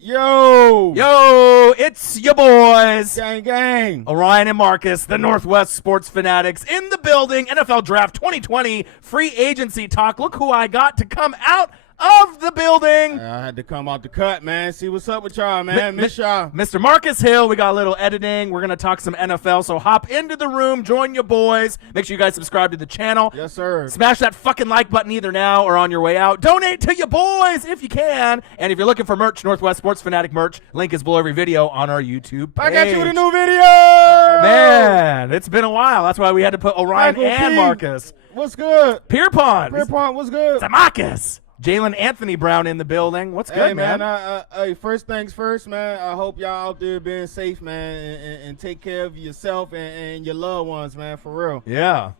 Yo, it's your boys. Gang, gang. Orion and Marcus, the Northwest Sports Fanatics, in the building. NFL Draft 2020 free agency talk. Look who I got to come out of the building. I had to come out the cut, man. See what's up with y'all, man. Miss y'all. Mr. Marcus Hill, we got a little editing. We're going to talk some NFL, so hop into the room. Join your boys. Make sure you guys subscribe to the channel. Yes, sir. Smash that fucking like button either now or on your way out. Donate to your boys if you can. And if you're looking for merch, Northwest Sports Fanatic merch, link is below every video on our YouTube page. I got you with a new video. Man, it's been a while. That's why we had to put Orion Michael and P. Marcus. What's good? Pierpont. Pierpont, what's good? Marcus. Jalen Anthony Brown in the building. What's good, Hey, man. Hey, first things first, man. I hope y'all out there being safe, man, and take care of yourself and your loved ones, man, for real. Yeah.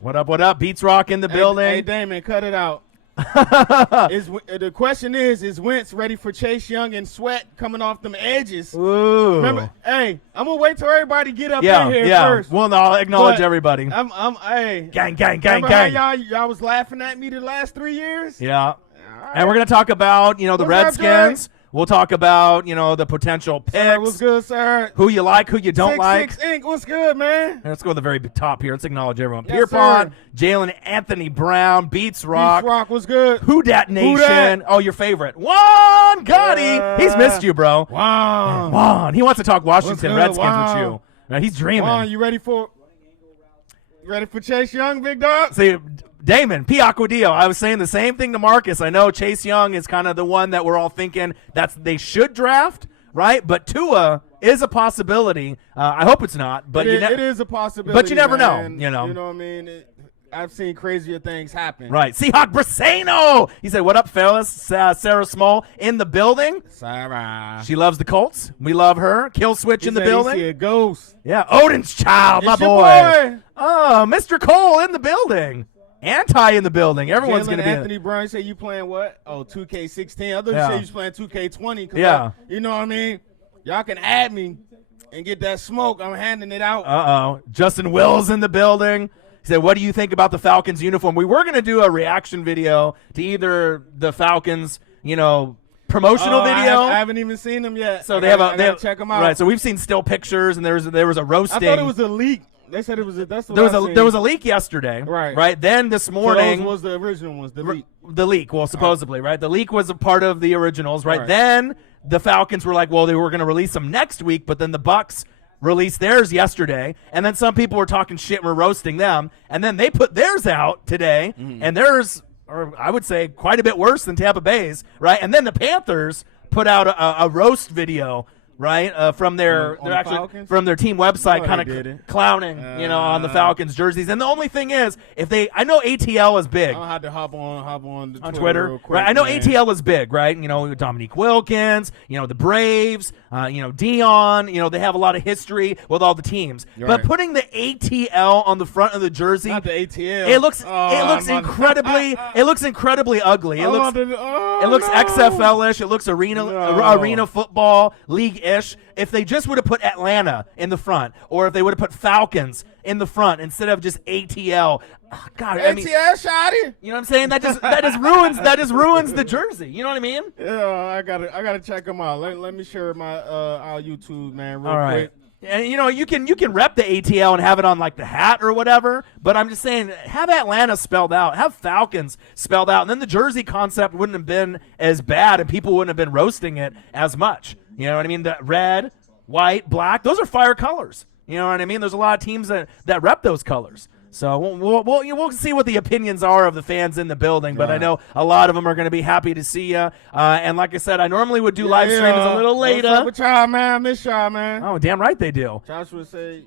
What up? Beats Rock in the building. Hey, Damon, cut it out. The question is Wentz ready for Chase Young and Sweat coming off them edges? Ooh. Remember, hey, I'm gonna wait till everybody get up Yeah, in here yeah. first. Well, I'll acknowledge But everybody. Hey, Gang. remember how y'all was laughing at me the last 3 years? Yeah. All right. And we're going to talk about, the What's up, Redskins. We'll talk about, the potential picks. Sir, what's good, sir? Who you like, who you don't like. 6 Inc. What's good, man? And let's go to the very top here. Let's acknowledge everyone. Yes, Pierpont, sir. Jalen Anthony Brown, Beats Rock. Beats Rock, what's good? Who Dat Nation? Dat? Oh, your favorite. Juan Gotti. He's missed you, bro. Wow. Juan. He wants to talk Washington good, Redskins Juan? with you. Now, he's dreaming. Juan, you ready for Chase Young, big dog? See, Damon, P. Aquadio, I was saying the same thing to Marcus. I know Chase Young is kind of the one that we're all thinking they should draft, right? But Tua is a possibility. I hope it's not. But it is a possibility. But you never man. know, You know what I mean? I've seen crazier things happen. Right. Seahawk Brasano. He said, what up, fellas? Sarah Small in the building. Sarah. She loves the Colts. We love her. Kill Switch in the building. He see a ghost. Yeah. Odin's child, It's my your boy. boy. Oh, Mr. Cole in the building. Anti in the building. Everyone's going to be. Anthony Brown say you playing what? Oh, 2K16. I thought you said you was playing 2K20. Yeah. You know what I mean? Y'all can add me and get that smoke. I'm handing it out. Uh-oh. Justin Wills in the building. He said, what do you think about the Falcons uniform? We were going to do a reaction video to either the Falcons, promotional video. I haven't even seen them yet. So I they have check them out. Right. So we've seen still pictures, and there was a roasting. I thought it was a leak. They said it was that's what there was a leak yesterday. Right. Right. Then this morning. So those was the original ones, the leak. The leak, well, supposedly, right? The leak was a part of the originals, right? Right. Then the Falcons were like, well, they were going to release them next week, but then the Bucks released theirs yesterday, and then some people were talking shit and were roasting them, and then they put theirs out today, and theirs are, I would say, quite a bit worse than Tampa Bay's, right? And then the Panthers put out a roast video, right, from their from their team website, kind of clowning, on the Falcons jerseys. And the only thing is, I know ATL is big. I'll have to hop on Twitter real quick, right? I know man. ATL is big, right? Dominique Wilkins, the Braves, Dion. They have a lot of history with all the teams. Right. But putting the ATL on the front of the jersey, Not the ATL. it looks incredibly ugly. It looks XFL-ish. It looks arena football league-ish. If they just would have put Atlanta in the front, or if they would have put Falcons in the front instead of just ATL. Oh, God, ATL shotty. you know what I'm saying? That just ruins the jersey. You know what I mean? Yeah, I gotta check them out. Let me share my our YouTube, man, real All right. quick. And you can rep the ATL and have it on like the hat or whatever, but I'm just saying, have Atlanta spelled out, have Falcons spelled out, and then the jersey concept wouldn't have been as bad, and people wouldn't have been roasting it as much. You know what I mean? The red, white, black, those are fire colors. You know what I mean? There's a lot of teams that rep those colors. So we'll see what the opinions are of the fans in the building, but I know a lot of them are going to be happy to see you. And like I said, I normally would do live streams a little later. What's up with y'all, man? Miss y'all, man. Oh, damn right they do. Joshua say,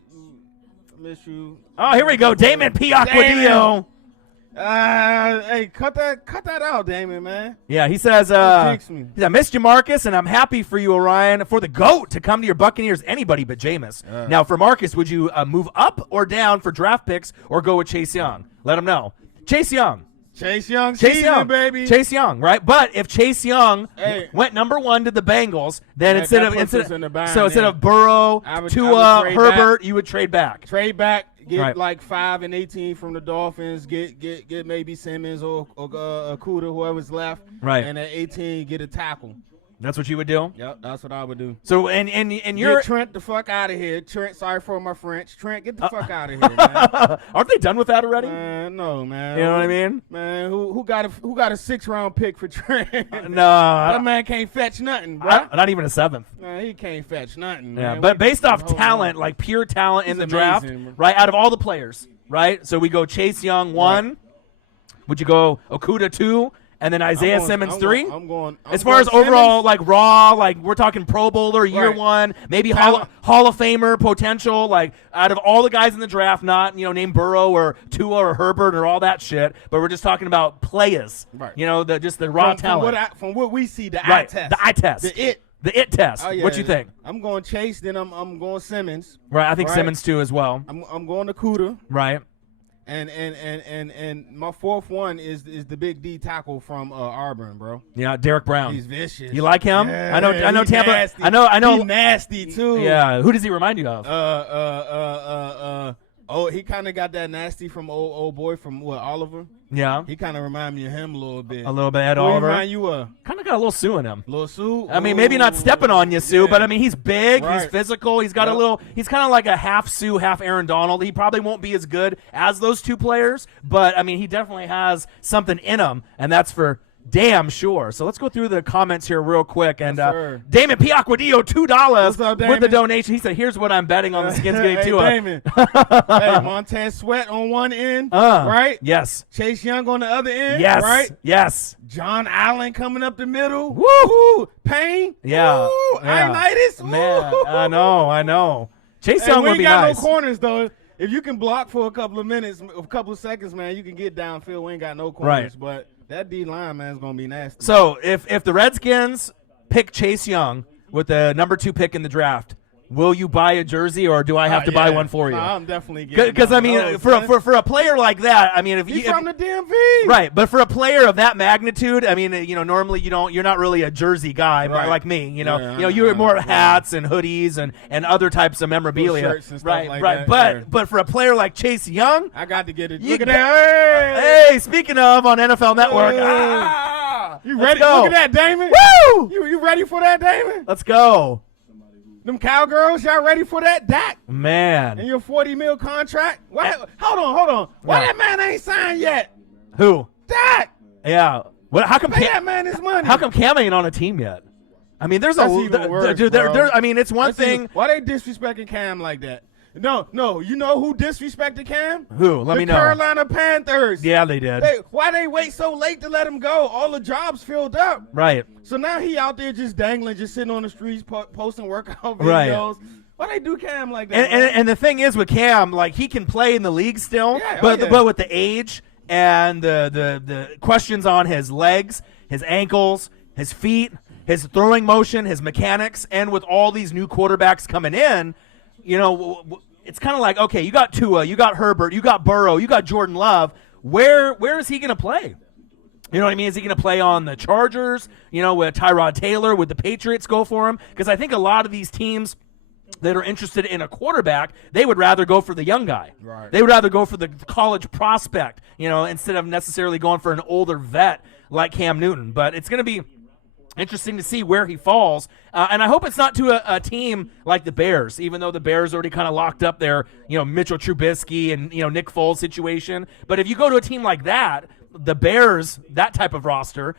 miss you. Oh, here we go. Damon P. Aquadio. Hey, cut that out, Damon, man. Yeah, he says, jinx me. I missed you, Marcus, and I'm happy for you, Orion, for the GOAT to come to your Buccaneers, anybody but Jameis. Now, for Marcus, would you move up or down for draft picks or go with Chase Young? Let him know. Chase Young, baby. Chase Young, right? But if Chase Young went number 1 to the Bengals, then instead of Burrow, Tua, Herbert, you would trade back. Get like 5 and 18 from the Dolphins. Get maybe Simmons or Okuda, whoever's left. Right. And at 18, get a tackle. That's what you would do? Yep, that's what I would do. So, and you're... Get Trent the fuck out of here. Trent, sorry for my French. Trent, get the fuck out of here, man. Aren't they done with that already? Man, no, man. You know what I mean? Man, who got a 6th-round pick for Trent? No. That man can't fetch nothing, bro. Not even a 7th. Man, he can't fetch nothing, Yeah, man. but based off talent, like pure talent in the draft, amazing, right, out of all the players, right? So we go Chase Young 1. Right. Would you go Okudah 2? And then Isaiah Simmons 3. I'm going. As far as overall, like raw, like we're talking Pro Bowler year 1, maybe Hall of Famer potential. Like out of all the guys in the draft, not named Burrow or Tua or Herbert or all that shit, but we're just talking about players. Right. Just the raw talent. From what we see, the right. eye test. The eye test. The it test. Oh, yeah. What you think? I'm going Chase. Then I'm going Simmons. Right. I think Simmons too as well. I'm going to Okudah. Right. And my 4th one is the big D tackle from Auburn, bro. Yeah, Derek Brown. He's vicious. You like him? Yeah, I know Tampa. Nasty. I know. He's nasty too. Yeah. Who does he remind you of? He kind of got that nasty from old boy from Oliver. Yeah. He kind of remind me of him a little bit. Ed Oliver. Remind you of? Kind of got a little Sue in him. Little Sue. I mean, maybe not stepping on you, Sue, but I mean, he's big, right. He's physical, he's got a little. He's kind of like a half Sue, half Aaron Donald. He probably won't be as good as those two players, but I mean, he definitely has something in him, and that's for damn sure. So let's go through the comments here real quick. And Damon Piacquadillo, $2 with the donation. He said, "Here's what I'm betting on the Skins getting to Damon. Hey, Montez Sweat on one end, right? Yes. Chase Young on the other end, yes. right? Yes. John Allen coming up the middle. Woo! Payne. Yeah. Woo! Initis. Man, I know. Chase Young would be nice. We ain't got no corners though. If you can block for a couple of minutes, a couple of seconds, man, you can get downfield. We ain't got no corners, but that D line, man, is gonna be nasty. So if the Redskins pick Chase Young with the number 2 pick in the draft, will you buy a jersey, or do I have to buy one for you? No, I'm definitely getting. Because I mean, for a player like that, I mean, he's from the DMV, right? But for a player of that magnitude, I mean, normally you're not really a jersey guy, like me. You're more hats and hoodies and other types of memorabilia, shirts and stuff like that. But for a player like Chase Young, I got to get it. Look at that! Hey, speaking of on NFL Network, you ready? Go. Look at that, Damon. Woo! You ready for that, Damon? Let's go. Them cowgirls, y'all ready for that, Dak? Man. And your $40 million contract? Hold on. Why that man ain't signed yet? Who? Dak. Yeah. How come pay that man his money? How come Cam ain't on a team yet? I mean, there's dude. I mean, it's one thing. Why they disrespecting Cam like that? No. You know who disrespected Cam? Who? Let me know. The Carolina Panthers. Yeah, they did. Why they wait so late to let him go? All the jobs filled up. Right. So now he out there just dangling, just sitting on the streets, posting workout videos. Right. Why they do Cam like that? And the thing is with Cam, like he can play in the league still, but with the age and the questions on his legs, his ankles, his feet, his throwing motion, his mechanics, and with all these new quarterbacks coming in, it's kind of like, okay, you got Tua, you got Herbert, you got Burrow, you got Jordan Love. Where is he going to play? You know what I mean? Is he going to play on the Chargers, with Tyrod Taylor? Would the Patriots go for him? Because I think a lot of these teams that are interested in a quarterback, they would rather go for the young guy. Right. They would rather go for the college prospect, instead of necessarily going for an older vet like Cam Newton. But it's going to be interesting to see where he falls, and I hope it's not to a team like the Bears, even though the Bears already kind of locked up their, Mitchell Trubisky and, Nick Foles situation. But if you go to a team like that, the Bears, that type of roster,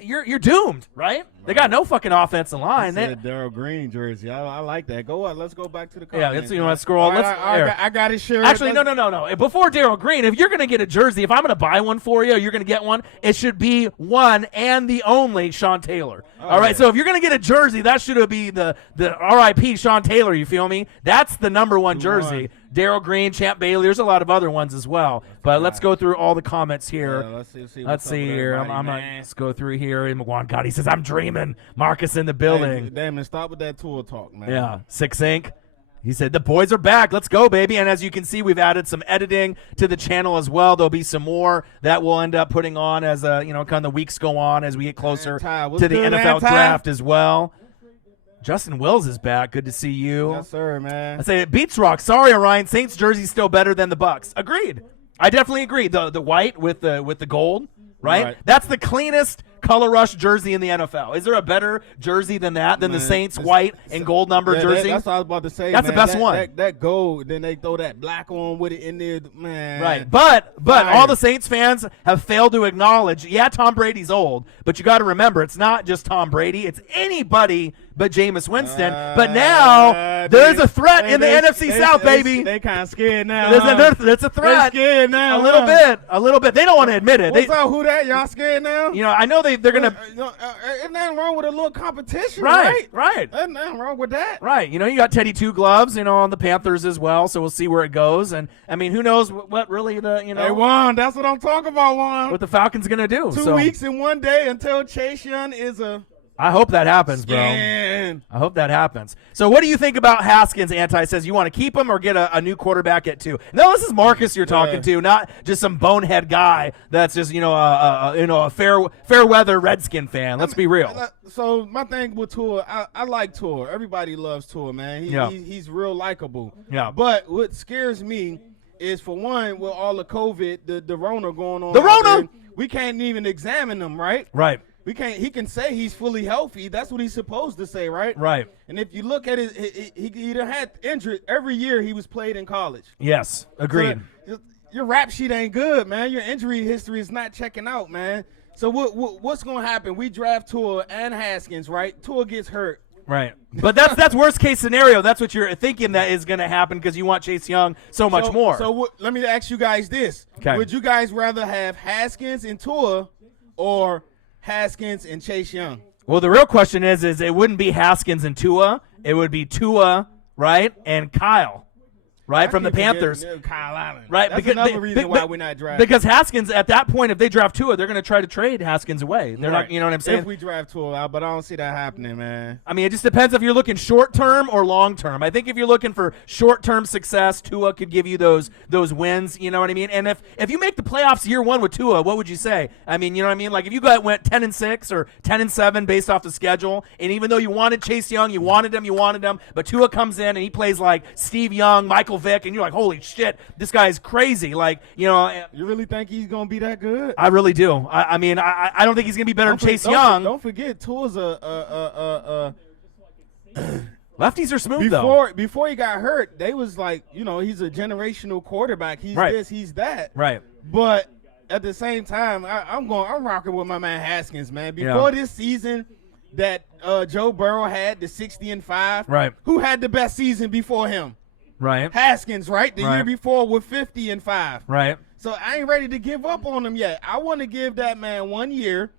you're doomed, right? They got no fucking offensive line. That Darryl Green jersey, I like that. Go on, let's go back to the comments. Yeah, let's scroll. I got it, sure. Actually, no. Before Darryl Green, if you're going to get a jersey, if I'm going to buy one for you, you're going to get one, it should be one and the only Sean Taylor. All right, so if you're going to get a jersey, that should be the RIP Sean Taylor, you feel me? That's the number one jersey. Darryl Green, Champ Bailey, there's a lot of other ones as well. But let's go through all the comments here. Let's see here. Let's go through here. And McGuan, God, he says, I'm dreaming. Marcus in the building. Hey, damn it, stop with that tour talk, man. Yeah, 6 Inc. He said, the boys are back. Let's go, baby. And as you can see, we've added some editing to the channel as well. There'll be some more that we'll end up putting on as, kind of the weeks go on as we get closer to the NFL draft as well. Justin Wills is back. Good to see you. Yes, sir, man. I say, Beats Rock. Sorry, Orion. Saints jersey's still better than the Bucks. Agreed. I definitely agree. The white with the gold, right? That's the cleanest color rush jersey in the NFL? Is there a better jersey than that, than the Saints white and gold number jersey? That's what I was about to say. That's man. the best one. That gold, then they throw that black on with it in there, man. Right, but all the Saints fans have failed to acknowledge, Tom Brady's old, but you got to remember, it's not just Tom Brady, it's anybody but Jameis Winston. But now there's a threat in the NFC South, baby. They kind of scared now. There's a threat. They're scared now. A little bit. They don't want to admit it. What's up, who that? Y'all scared now? I know they're going to. Ain't nothing wrong with a little competition, right? Ain't nothing wrong with that. Right. You got Teddy Two Gloves, on the Panthers as well, so we'll see where it goes. And, who knows what really Hey, Juan, that's what I'm talking about, Juan. What the Falcons going to do. 2 weeks and 1 day until Chase Young is a... I hope that happens, bro. I hope that happens. So what do you think about Haskins? Anti says you want to keep him or get a new quarterback at 2. No, this is Marcus you're talking to, not just some bonehead guy that's just a fair weather Redskin fan. Let's be real. So my thing with Tua, I like Tua. Everybody loves Tua, man. He's real likable. Yeah. But what scares me is, for one, with all the COVID, the Rona going on. The Rona. We can't even examine him, right? Right. We can't. He can say he's fully healthy. That's what he's supposed to say, right? Right. And if you look at he done had injured every year he was played in college. Yes, agreed. So your rap sheet ain't good, man. Your injury history is not checking out, man. So what's gonna happen? We draft Tua and Haskins, right? Tua gets hurt. Right. But that's worst case scenario. That's what you're thinking that is going to happen because you want Chase Young so much more. So let me ask you guys this. Okay. Would you guys rather have Haskins and Tua or Haskins and Chase Young? Well, the real question is it wouldn't be Haskins and Tua. It would be Tua, right, and Kyle. Right, from the Panthers. Kyle Allen. Right. That's another reason why we're not drafting. Because Haskins, at that point, if they draft Tua, they're going to try to trade Haskins away. They're not, you know what I'm saying? If we draft Tua, but I don't see that happening, man. I mean, it just depends if you're looking short-term or long-term. I think if you're looking for short-term success, Tua could give you those wins, you know what I mean? And if you make the playoffs year one with Tua, what would you say? I mean, you know what I mean? Like, if you went 10-6 or 10-7 based off the schedule, and even though you wanted Chase Young, you wanted him, but Tua comes in and he plays like Steve Young, Michael Vick, and you're like, holy shit, this guy's crazy. Like, you really think he's going to be that good? I really do. I mean, I don't think he's going to be better than Chase Young. Don't forget, Tua's lefties are smooth, though. Before he got hurt, they was like, he's a generational quarterback. He's this, he's that. Right. But at the same time, I'm rocking with my man Haskins, man. Before this season that Joe Burrow had, the 60-5, right? Who had the best season before him? Right. Haskins, right? The year before with 50-5. Right. So I ain't ready to give up on him yet. I want to give that man 1 year,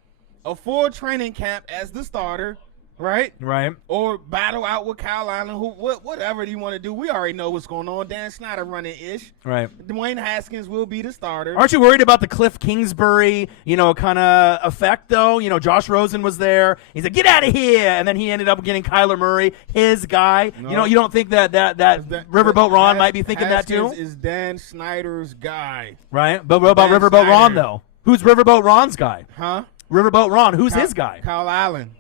a full training camp as the starter, right? Right. Or battle out with Kyle Allen, whatever you want to do. We already know what's going on. Dan Snyder running ish. Right. Dwayne Haskins will be the starter. Aren't you worried about the Cliff Kingsbury, kind of effect, though? Josh Rosen was there. He's like, get out of here. And then he ended up getting Kyler Murray, his guy. No. You don't think that Riverboat Ron might be thinking Haskins that, too? Is Dan Snyder's guy. Right. But what about Riverboat Ron, though? Who's Riverboat Ron's guy? Huh? Riverboat Ron. Who's his guy? Kyle Allen.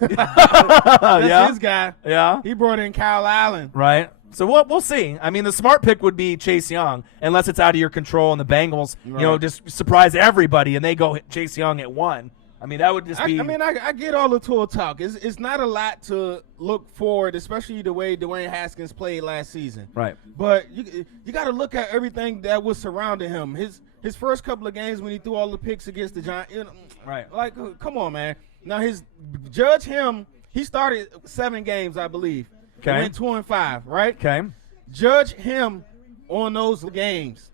That's his guy. Yeah. He brought in Kyle Allen. Right. So we'll see. I mean, the smart pick would be Chase Young, unless it's out of your control and the Bengals, just surprise everybody and they go Chase Young at 1. I mean, that would just be. I get all the Tua talk. It's not a lot to look forward, especially the way Dwayne Haskins played last season. Right. But you got to look at everything that was surrounding him. His first couple of games when he threw all the picks against the Giants. Right. Like, come on, man. Now judge him. He started 7 games, I believe. Okay. He went 2-5, right? Okay. Judge him on those games,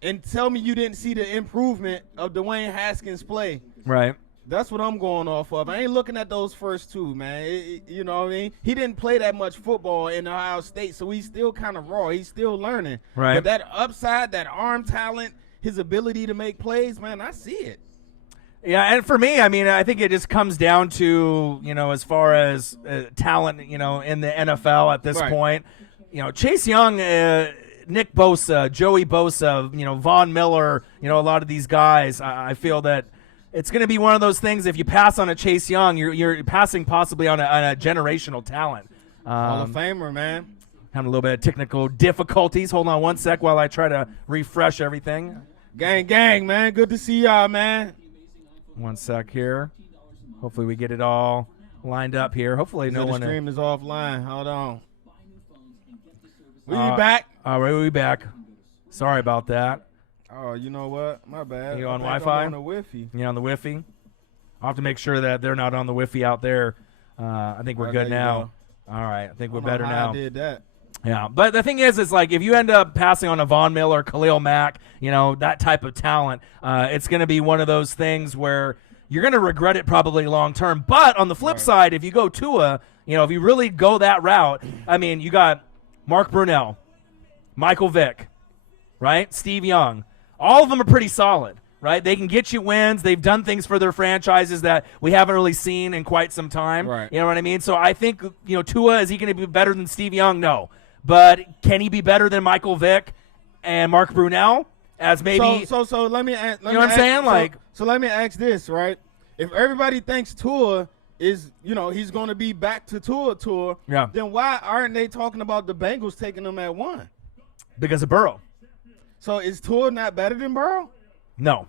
and tell me you didn't see the improvement of Dwayne Haskins' play. Right. That's what I'm going off of. I ain't looking at those first 2, man. You know what I mean? He didn't play that much football in Ohio State, so he's still kind of raw. He's still learning. Right. But that upside, that arm talent, his ability to make plays, man, I see it. Yeah, and for me, I mean, I think it just comes down to, as far as talent, in the NFL at this point. Chase Young, Nick Bosa, Joey Bosa, Von Miller, a lot of these guys, I feel that it's going to be one of those things, if you pass on a Chase Young, you're passing possibly on a generational talent. Hall of Famer, man. Having a little bit of technical difficulties. Hold on one sec while I try to refresh everything. Gang, man. Good to see y'all, man. 1 sec here. Hopefully we get it all lined up here. Hopefully no one. The stream is offline. Hold on. We be back. All right, we'll be back. Sorry about that. Oh, you know what? My bad. You on I think Wi-Fi? I'm on the Wi-Fi. You on the Wi-Fi? I'll have to make sure that they're not on the Wi-Fi out there. I think we're Oh, good there you now. All right, I think we're better how now. I did that. Yeah, but the thing is like if you end up passing on a Von Miller, Khalil Mack, that type of talent, it's going to be one of those things where you're going to regret it probably long term. But on the flip side, if you go Tua, if you really go that route, I mean, you got Mark Brunell, Michael Vick, right? Steve Young. All of them are pretty solid, right? They can get you wins. They've done things for their franchises that we haven't really seen in quite some time. Right. You know what I mean? So I think, Tua, is he going to be better than Steve Young? No. But can he be better than Michael Vick and Mark Brunell? As maybe. So let me. Let you know what I'm saying? So let me ask this, right? If everybody thinks Tua is, he's going to be back to Tua, yeah. Then why aren't they talking about the Bengals taking him at 1? Because of Burrow. So is Tua not better than Burrow? No.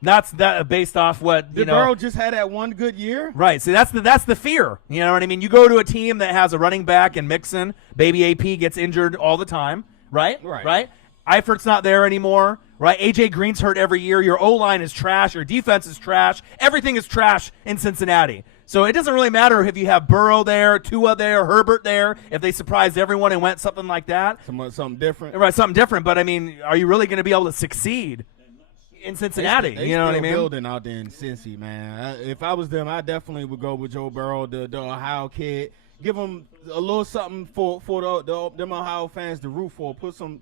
That's that based off what Did Burrow just had that one good year? Right. See, that's the fear. You know what I mean? You go to a team that has a running back and Mixon, baby AP gets injured all the time, right? Right. Eifert's not there anymore, right? AJ Green's hurt every year. Your O-line is trash. Your defense is trash. Everything is trash in Cincinnati. So it doesn't really matter if you have Burrow there, Tua there, Herbert there, if they surprised everyone and went something like that. Something different. Right, something different. But, I mean, are you really going to be able to succeade in Cincinnati? They you know what I mean? Building out there in Cincy, man. If I was them, I definitely would go with Joe Burrow, the Ohio kid. Give him a little something for them Ohio fans to root for. Put some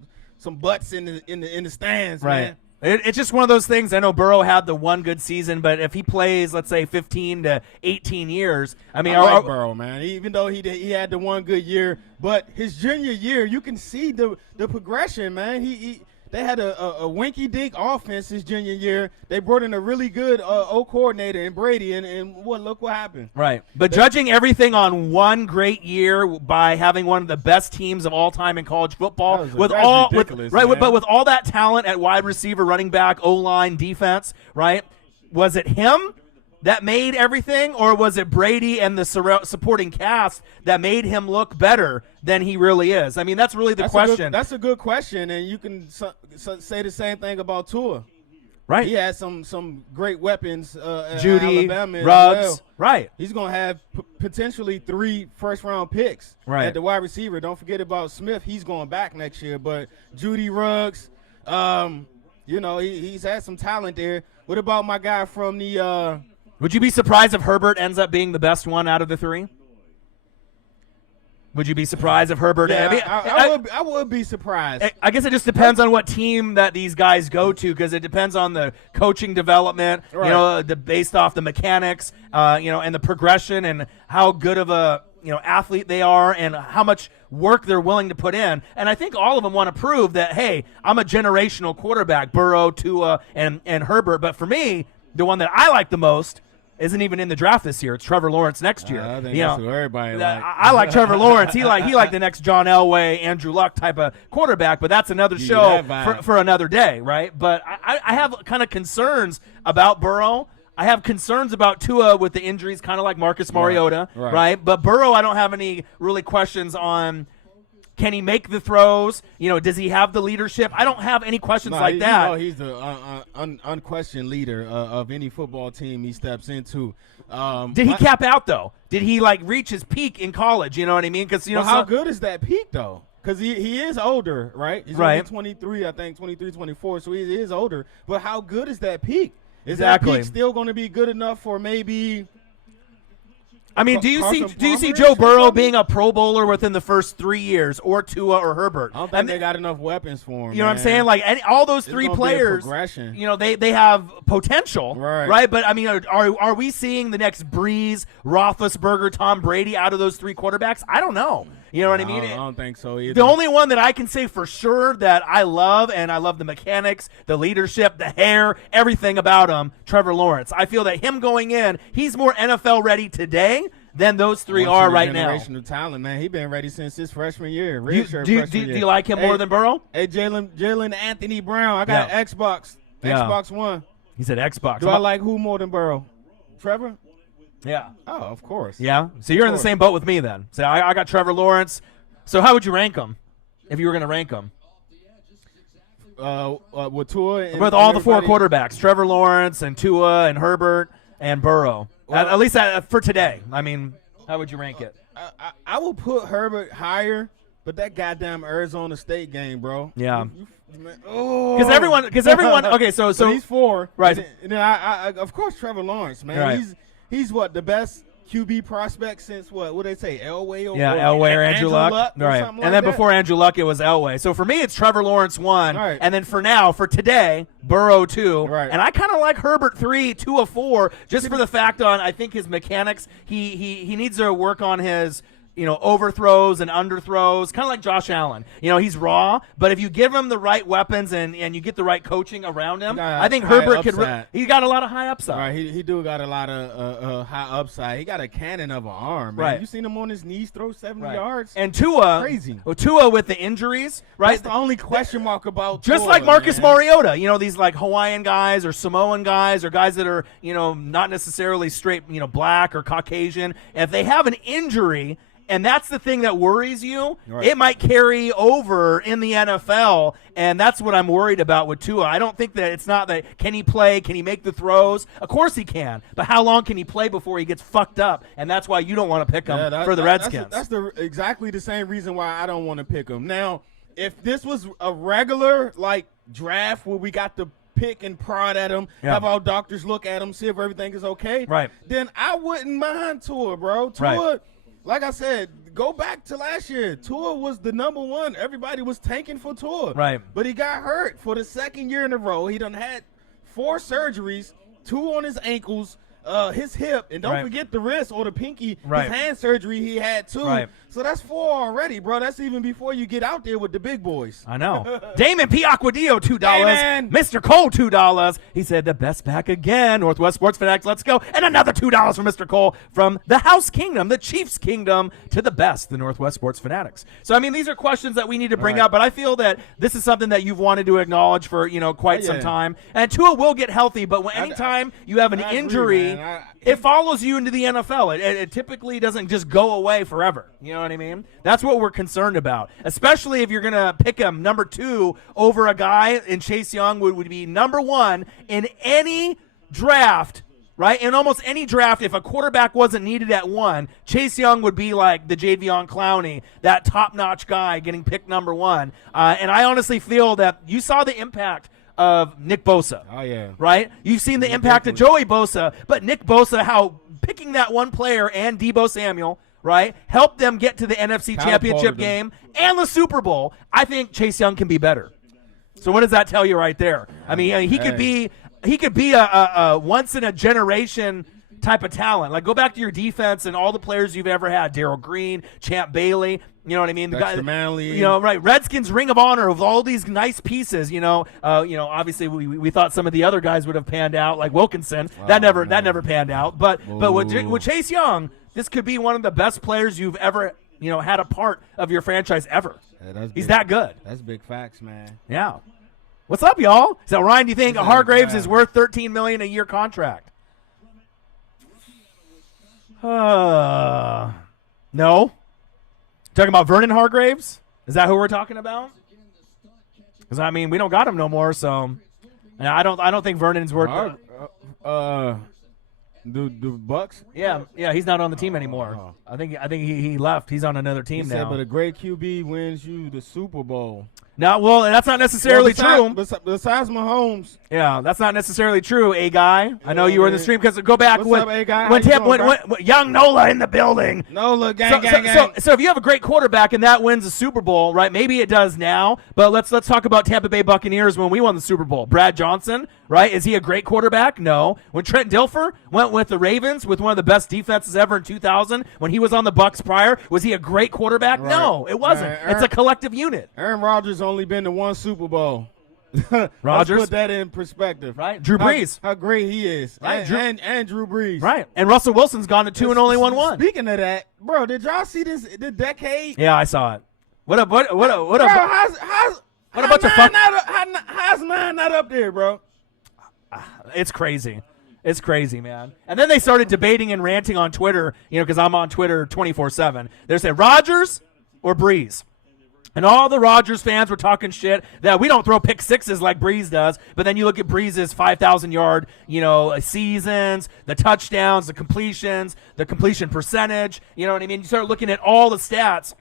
butts in the stands, right. man. It's just one of those things. I know Burrow had the one good season, but if he plays, let's say, 15 to 18 years, I mean, I like Burrow, man. Even though he had the one good year, but his junior year, you can see the progression, man. They had a winky-dink offense his junior year. They brought in a really good coordinator in Brady, and look what happened. Right. But judging everything on one great year by having one of the best teams of all time in college football, with all that talent at wide receiver, running back, O-line, defense, right? Was it him that made everything, or was it Brady and the supporting cast that made him look better than he really is? I mean, that's really the question. That's a good question, and you can say the same thing about Tua. Right. He had some great weapons at Judy, Alabama Ruggs. as well. Right. He's going to have potentially 3 first-round picks at the wide receiver. Don't forget about Smith. He's going back next year. But Judy, Ruggs, he's had some talent there. What about my guy from the would you be surprised if Herbert ends up being the best one out of the 3? Would you be surprised if Herbert? Yeah, I would be surprised. I guess it just depends on what team that these guys go to, because it depends on the coaching development, right. Based off the mechanics, and the progression and how good of a athlete they are and how much work they're willing to put in. And I think all of them want to prove that, hey, I'm a generational quarterback, Burrow, Tua, and Herbert. But for me, the one that I like the most isn't even in the draft this year. It's Trevor Lawrence next year. I think that's what everybody likes. I like Trevor Lawrence. He like the next John Elway, Andrew Luck type of quarterback, but that's another show for another day, right? But I have kind of concerns about Burrow. I have concerns about Tua with the injuries, kind of like Marcus Mariota, right? But Burrow, I don't have any really questions on. Can he make the throws? Does he have the leadership? I don't have any questions like that. He's the unquestioned leader of any football team he steps into. Did he cap out, though? Did he, reach his peak in college? You know what I mean? Because how good is that peak, though? Because he is older, right? He's only 23, I think, 23, 24, so he is older. But how good is that peak? Is that peak still going to be good enough for maybe – I mean, do you see Joe Burrow being a Pro Bowler within the first 3 years, or Tua or Herbert? I don't think they got enough weapons for him. You know what I'm saying? All those 3 players, they have potential, right? But I mean, are we seeing the next Breeze, Roethlisberger, Tom Brady out of those 3 quarterbacks? I don't know. You know what I mean? I don't think so either. The only one that I can say for sure that I love, and I love the mechanics, the leadership, the hair, everything about him, Trevor Lawrence. I feel that him going in, he's more NFL ready today than those 3 are right now. Generational talent, man. He's been ready since his freshman year. Do you like him more than Burrow? Hey, Jalen Anthony Brown. I got Xbox One. He said Xbox. Do I like who more than Burrow? Trevor? Yeah. Oh, of course. Yeah. So you're in the same boat with me then. So I got Trevor Lawrence. So how would you rank them if you were going to rank them? With Tua and With all the four everybody? quarterbacks, Trevor Lawrence and Tua and Herbert and Burrow. Well, at least for today. I mean, how would you rank it? I will put Herbert higher, but that goddamn Arizona State game, bro. Yeah. Because everyone. Okay, so he's 4, right. And then I of course Trevor Lawrence, man. Right. He's what, the best QB prospect since what they say, Elway or Elway or Andrew Luck. Right. And And then before Andrew Luck, it was Elway. So for me, it's Trevor Lawrence 1. Right. And then for today, Burrow 2. Right. And I kind of like Herbert 3, Tua 4, just for the fact I think his mechanics, he needs to work on his overthrows and underthrows, kind of like Josh Allen. He's raw, but if you give him the right weapons and you get the right coaching around him, I think Herbert he got a lot of high upside. Right, he do got a lot of high upside. He got a cannon of an arm, man. Right. You seen him on his knees throw 70 yards? And Tua, crazy. Tua with the injuries, right? That's the only question mark about just Tua, like Marcus man. Mariota, these like Hawaiian guys or Samoan guys or guys that are, not necessarily straight, black or Caucasian. If they have an injury, and that's the thing that worries you, right, it might carry over in the NFL, and that's what I'm worried about with Tua. I don't think that it's not that can he play, can he make the throws? Of course he can, but how long can he play before he gets fucked up? And that's why you don't want to pick him for the Redskins. That's exactly the same reason why I don't want to pick him. Now, if this was a regular draft where we got to pick and prod at him, have our doctors look at him, see if everything is okay, right, then I wouldn't mind Tua, bro. Tua, like I said, go back to last year. Tua was the number 1. Everybody was tanking for Tua. Right. But he got hurt for the second year in a row. He done had 4 surgeries, 2 on his ankles, his hip, and don't forget the wrist or the pinky, his hand surgery he had too. Right. So that's 4 already, bro. That's even before you get out there with the big boys. I know. Damon P. Aquadio, $2. Damon. Mr. Cole, $2. He said the best back again. Northwest Sports Fanatics, let's go. And another $2 from Mr. Cole from the House Kingdom, the Chiefs Kingdom, to the best, the Northwest Sports Fanatics. So, I mean, these are questions that we need to bring up, but I feel that this is something that you've wanted to acknowledge for, quite some time. And Tua will get healthy, but anytime you have an injury, it follows you into the NFL. It typically doesn't just go away forever. You know what I mean? That's what we're concerned about, especially if you're going to pick him number 2 over a guy in Chase Young would be number 1 in any draft, right? In almost any draft, if a quarterback wasn't needed at 1, Chase Young would be like the Jadeveon Clowney, that top-notch guy getting picked number 1. And I honestly feel that you saw the impact of Nick Bosa. Oh, yeah. Right? You've seen the impact of Joey Bosa, but Nick Bosa, how picking that one player and Deebo Samuel, right, helped them get to the NFC Championship game and the Super Bowl. I think Chase Young can be better. So what does that tell you right there? I mean, he could be a once in a generation type of talent. Like, go back to your defense and all the players you've ever had: Darryl Green, Champ Bailey. You know what I mean? The guy, Manley. Right? Redskins Ring of Honor with all these nice pieces. Obviously we thought some of the other guys would have panned out, like Wilkinson. That never panned out. But with Chase Young, this could be one of the best players you've ever had a part of your franchise ever. Yeah, he's that good. That's big facts, man. Yeah. What's up, y'all? So Ryan, do you think Hargraves is worth $13 million a year contract? No. Talking about Vernon Hargraves? Is that who we're talking about? Because I mean, we don't got him no more, so and I don't think Vernon's worth. The Bucks? Yeah, he's not on the team anymore. I think he left. He's on another team now. But a great QB wins you the Super Bowl. No, well, that's not necessarily true. Besides Mahomes. Yeah, that's not necessarily true, A guy. I know you were in the stream because go back What's up, A guy? when young Nola in the building. Nola, gang. So if you have a great quarterback and that wins the Super Bowl, right? Maybe it does now, but let's talk about Tampa Bay Buccaneers when we won the Super Bowl. Brad Johnson, right? Is he a great quarterback? No. When Trent Dilfer went with the Ravens with one of the best defenses ever in 2000, when he was on the Bucs prior, was he a great quarterback? Right. No, it wasn't. It's a collective unit. Aaron Rodgers only been to 1 Super Bowl. Rodgers, Let's put that in perspective, right? Drew Brees, how great he is, right? And Drew Brees, right? And Russell Wilson's gone to 2 and only won 1. Speaking of that, bro, did y'all see the decade? Yeah, I saw it. What a bro, how's bunch of fuck. How's mine not up there, bro? It's crazy. It's crazy, man. And then they started debating and ranting on Twitter, because I'm on Twitter 24/7. They said Rodgers or Breeze. And all the Rodgers fans were talking shit that we don't throw pick sixes like Breeze does. But then you look at Breeze's 5,000-yard, seasons, the touchdowns, the completions, the completion percentage. You know what I mean? You start looking at all the stats.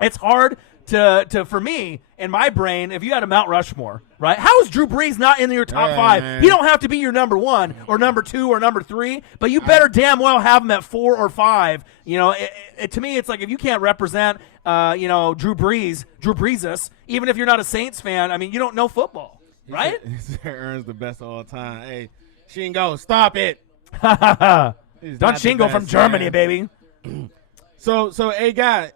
It's hard to for me, in my brain, if you had a Mount Rushmore, right? How is Drew Brees not in your top five? Man. He don't have to be your number one or number two or number three, but you better damn well have him at 4 or 5. To me, it's like if you can't represent, Drew Brees, even if you're not a Saints fan, I mean, you don't know football, right? Aaron's the best of all time. Hey, Shingo, stop it. Don Shingo from Germany, baby. So, hey, guy,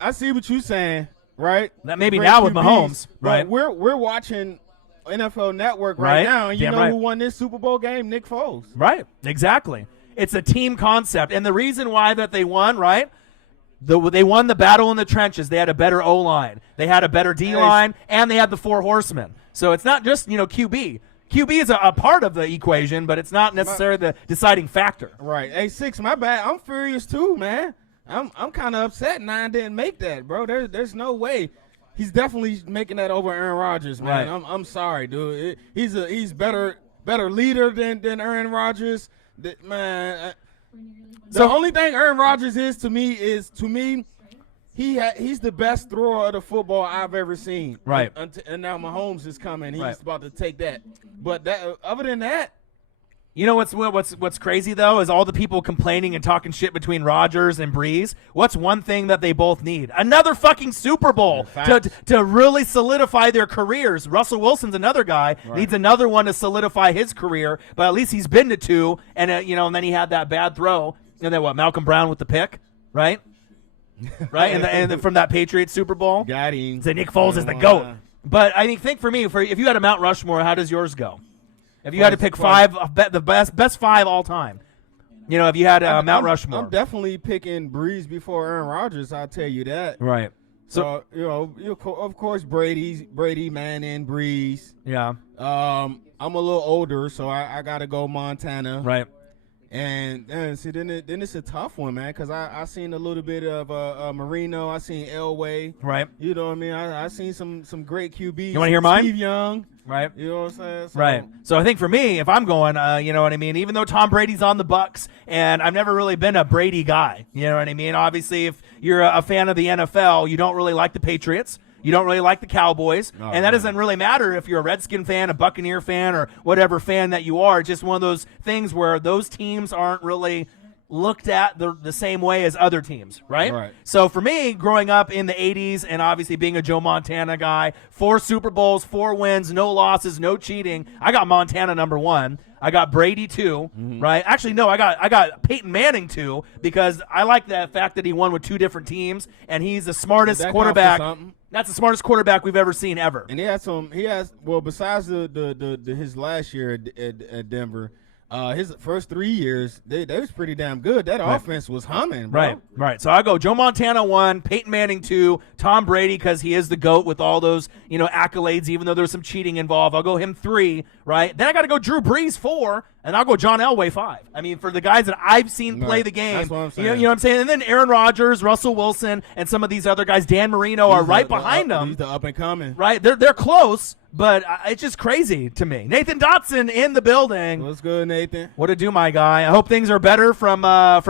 I see what you're saying, right? That maybe Great now with QBs, Mahomes, but right? We're watching NFL Network right now, and you know who won this Super Bowl game? Nick Foles. Right, exactly. It's a team concept, and the reason why that they won, right? They won the battle in the trenches. They had a better O-line. They had a better D-line, and they had the 4 horsemen. So it's not just, QB. QB is a part of the equation, but it's not necessarily the deciding factor. Right. Hey, Six, my bad. I'm furious too, man. I'm kind of upset Nine didn't make that, bro. There's no way. He's definitely making that over Aaron Rodgers, man. Right. I'm sorry, dude. He's better leader than Aaron Rodgers. The only thing Aaron Rodgers is to me he's the best thrower of the football I've ever seen. Right. And now Mahomes is coming. He's Right. about to take that. But other than that. You know what's crazy though is all the people complaining and talking shit between Rodgers and Breeze. What's one thing that they both need? Another fucking Super Bowl to really solidify their careers. Russell Wilson's another guy needs another one to solidify his career, but at least he's been to 2, and and then he had that bad throw, and then Malcolm Brown with the pick, right? Right, and from that Patriots Super Bowl, Got him. so Nick Foles is the GOAT. But I think for me, if you had a Mount Rushmore, how does yours go? If you had to pick 5, the best 5 all time, if you had Mount Rushmore. I'm definitely picking Breeze before Aaron Rodgers. I'll tell you that. Right. So of course Brady, Manning, Breeze. Yeah. I'm a little older, so I gotta go Montana. Right. And see, then it's a tough one, man, because I seen a little bit of Marino. I seen Elway. Right. You know what I mean? I seen some great QBs. You want to hear mine? Steve Young. Right. You know what I'm saying? Right. So I think for me, if I'm going, you know what I mean, even though Tom Brady's on the Bucs, and I've never really been a Brady guy, you know what I mean? Obviously, if you're a fan of the NFL, you don't really like the Patriots. You don't really like the Cowboys. And that doesn't really matter if you're a Redskin fan, a Buccaneer fan, or whatever fan that you are. It's just one of those things where those teams aren't really looked at the same way as other teams, right? So for me, growing up in the 80s and obviously being a Joe Montana guy, 4 Super Bowls, 4 wins, no losses, no cheating, I got Montana number 1. I got Brady 2, right? Actually, no, I got Peyton Manning 2 because I like the fact that he won with 2 different teams, and he's the smartest quarterback. That's the smartest quarterback we've ever seen ever. And besides his last year at Denver, his first 3 years, they was pretty damn good. That offense was humming, bro. Right. So I go Joe Montana 1, Peyton Manning 2, Tom Brady because he is the GOAT with all those, accolades, even though there's some cheating involved. I'll go him 3, right? Then I got to go Drew Brees 4, and I'll go John Elway 5. I mean, for the guys that I've seen play the game, that's what I'm saying. You know what I'm saying? And then Aaron Rodgers, Russell Wilson, and some of these other guys, Dan Marino, are right behind them. He's the up and coming. Right? They're close. But it's just crazy to me. Nathan Dotson in the building. What's good, Nathan? What to do, my guy? I hope things are better from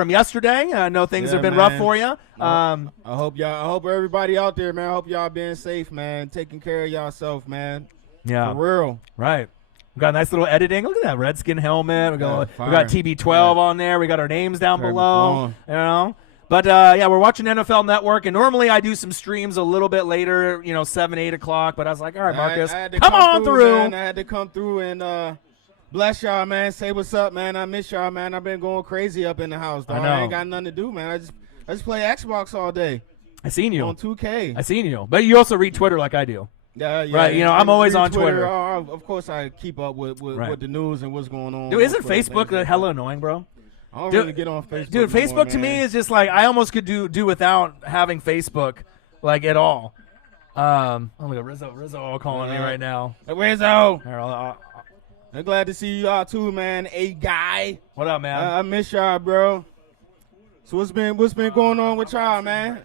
yesterday. I know things have been rough for you. I hope everybody out there, man. I hope y'all being safe, man. Taking care of yourself, man. Yeah. For real. Right. We got a nice little editing. Look at that Redskin helmet. We got TB12 on there. We got our names down below. But, we're watching NFL Network, and normally I do some streams a little bit later, 7, 8 o'clock. But I was like, all right, Marcus, come on through. Man. I had to come through and bless y'all, man. Say what's up, man. I miss y'all, man. I've been going crazy up in the house, dog. I ain't got nothing to do, man. I just play Xbox all day. I seen you. On 2K. I seen you. But you also read Twitter like I do. Yeah. Right, I'm always on Twitter. Of course, I keep up with the news and what's going on. Dude, isn't Facebook hella annoying, bro? I don't really get on Facebook. Dude, Facebook to me is just like I almost could do without having Facebook, like at all. Oh my God, Rizzo all calling me right now. Rizzo. I'm glad to see y'all too, man. A guy. What up, man? I miss y'all, bro. So what's been going on with y'all, man?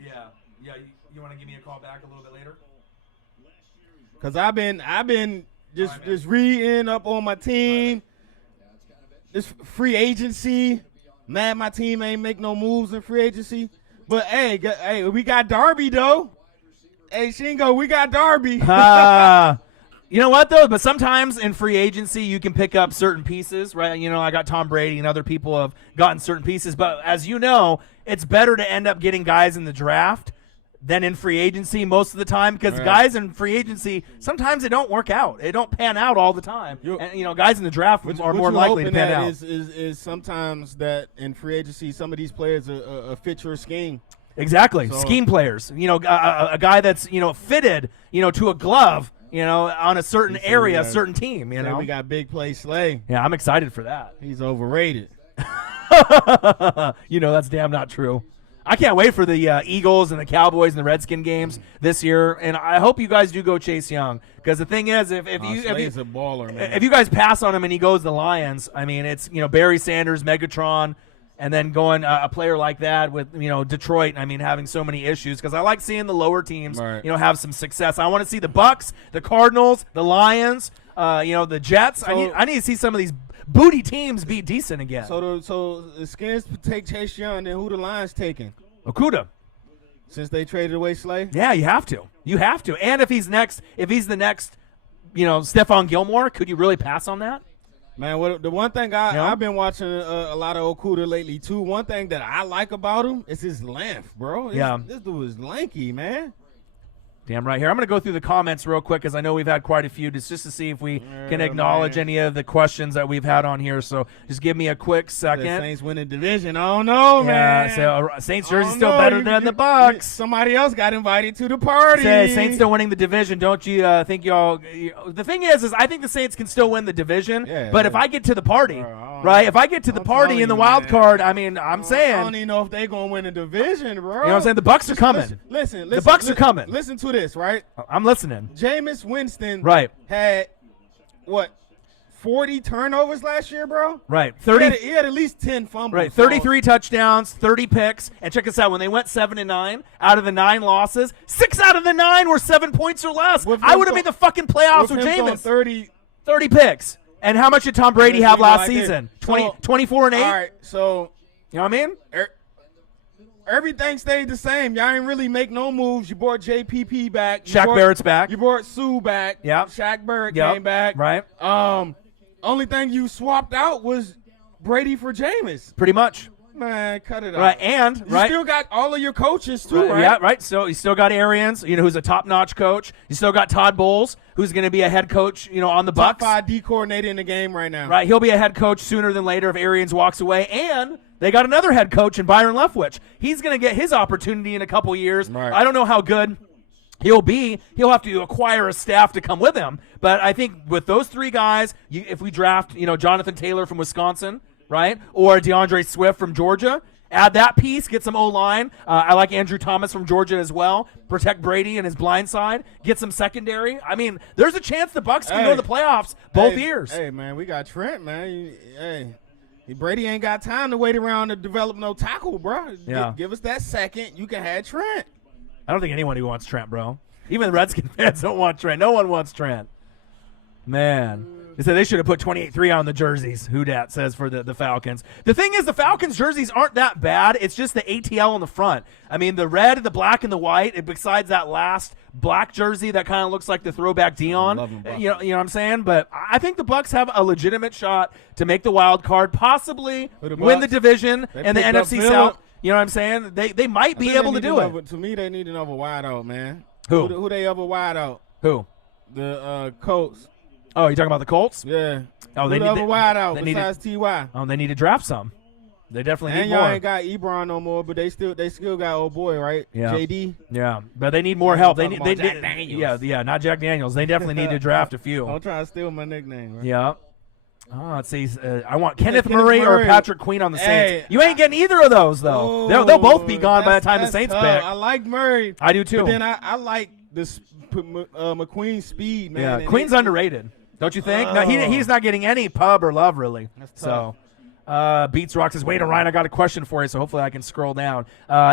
Yeah. You want to give me a call back a little bit later? Cause I've been just reading up on my team. This free agency. Mad my team ain't make no moves in free agency. But hey, we got Darby though. Hey, Shingo, we got Darby. You know what though? But sometimes in free agency you can pick up certain pieces, right? You know, I got Tom Brady and other people have gotten certain pieces. But as you know, it's better to end up getting guys in the draft than in free agency most of the time, because guys in free agency, sometimes it don't work out. It don't pan out all the time. And, you know, guys in the draft are more likely to pan out. Is sometimes that in free agency, some of these players are fit your scheme. Exactly. So, scheme players. You know, a guy that's, you know, fitted, you know, to a glove, you know, on a certain area, a certain team, you know. We got big play Slay. Yeah, I'm excited for that. He's overrated. You know, that's damn not true. I can't wait for the Eagles and the Cowboys and the Redskin games this year, and I hope you guys do go Chase Young, because the thing is, if Slay's a baller, man. If you guys pass on him and he goes to the Lions, I mean, it's, you know, Barry Sanders, Megatron, and then going a player like that with, you know, Detroit, I mean, having so many issues, because I like seeing the lower teams, you know, have some success. I want to see the Bucks, the Cardinals, the Lions, you know, the Jets. So, I need to see some of these booty teams be decent again. So the Skins take Chase Young, then who the Lions taking? Okuda. Since they traded away Slay? Yeah, you have to. You have to. And if he's the next, you know, Stephon Gilmore, could you really pass on that? Man, the one thing I've been watching a lot of Okuda lately too. One thing that I like about him is his length, bro. This dude is lanky, man. Damn right. Here, I'm going to go through the comments real quick, because I know we've had quite a few, just to see if we can acknowledge any of the questions that we've had on here. So just give me a quick second. The Saints winning division. I don't know, man. So Saints jersey still better than the Bucks. Somebody else got invited to the party. Saints still winning the division. Don't you think y'all? The thing is I think the Saints can still win the division. Yeah, but if I get to the party, right? If I get to the party in the wild card, I mean, I'm saying, I don't even know if they're gonna win a division, bro. You know what I'm saying? The Bucks are coming. Listen. The Bucks are coming. Listen to this, right? I'm listening. Jameis Winston, had what? 40 turnovers last year, bro? Right. He had at least 10 fumbles. Right. 33 touchdowns, 30 picks. And check this out. When they went 7-9, out of the 9 losses, 6 out of the 9 were 7 points or less. I would have made the fucking playoffs with Jameis. 30 picks. And how much did Tom Brady have last season? 24 and 8? All right. So, you know what I mean? Everything stayed the same. Y'all ain't really make no moves. You brought JPP back. Shaq Barrett's back. You brought Sue back. Yeah. Shaq Barrett came back. Right. Only thing you swapped out was Brady for Jameis. Pretty much. Man, cut it out. Right, and you still got all of your coaches too, right? Yeah, right. So you still got Arians, you know, who's a top-notch coach. You still got Todd Bowles, who's going to be a head coach, you know, on the Bucs. Top 5 D coordinator in the game right now. Right, he'll be a head coach sooner than later if Arians walks away. And they got another head coach in Byron Leftwich. He's going to get his opportunity in a couple years. Right. I don't know how good he'll be. He'll have to acquire a staff to come with him. But I think with those 3 guys, if we draft, you know, Jonathan Taylor from Wisconsin, right, or DeAndre Swift from Georgia, add that piece, get some O-line. I like Andrew Thomas from Georgia as well. Protect Brady and his blind side. Get some secondary. I mean, there's a chance the Bucs can go to the playoffs both years. Hey, man, we got Trent, man. Brady ain't got time to wait around to develop no tackle, bro. Yeah. Give us that second. You can have Trent. I don't think anyone who wants Trent, bro. Even the Redskin fans don't want Trent. No one wants Trent. Man. They said they should have put 28-3 on the jerseys, who dat says for the Falcons. The thing is, the Falcons jerseys aren't that bad. It's just the ATL on the front. I mean, the red, the black, and the white, besides that last black jersey that kind of looks like the throwback Dion. You know what I'm saying? But I think the Bucs have a legitimate shot to make the wild card, possibly win the division and the NFC South. You know what I'm saying? They might be able to do it. To me, they need another wideout, man. Who? Who they ever wideout? Who? The Colts. Oh, you're talking about the Colts? Yeah. Oh, they need a wide out besides T.Y. Oh, they need to draft some. They definitely need more. And y'all ain't got Ebron no more, but they still got old boy, right? Yeah. JD. Yeah, but they need more help. They need Jack Daniels. Yeah, not Jack Daniels. They definitely need to draft a few. Don't try to steal my nickname. Right? Yeah. Oh, let's see. I want Kenneth Murray or Patrick Queen on the Saints. You ain't getting either of those though. They'll both be gone by the time the Saints pick. I like Murray. I do too. But then I like this McQueen's speed, man. Yeah, and Queen's underrated, don't you think? No, he's not getting any pub or love really. That's So. Beats Rock says, wait, Ryan, I got a question for you, so hopefully I can scroll down.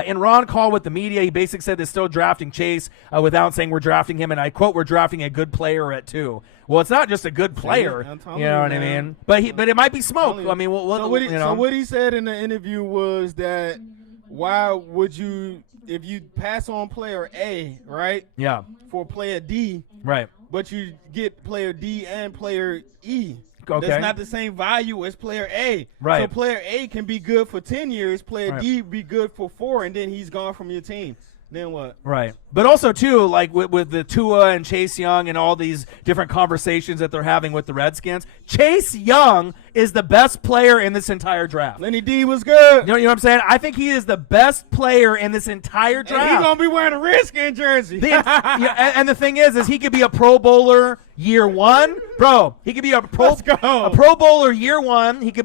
In Ron call with the media, he basically said they're still drafting Chase without saying we're drafting him, and I quote, we're drafting a good player at 2. Well, it's not just a good player, you know what I mean? But it might be smoke. I mean, so what he said in the interview was that why would you, if you pass on player A, right? Yeah. For player D, right? But you get player D and player E. Okay. That's not the same value as player A. Right. So player A can be good for 10 years, player Right. D be good for 4, and then he's gone from your team. Then what? Right. But also, too, like with the Tua and Chase Young and all these different conversations that they're having with the Redskins, Chase Young is the best player in this entire draft. Lenny D was good. You know what I'm saying? I think he is the best player in this entire draft. And he's going to be wearing a Redskin jersey. And the thing is he could be a Pro Bowler year 1. Bro, he could be a Pro Bowler year 1. He could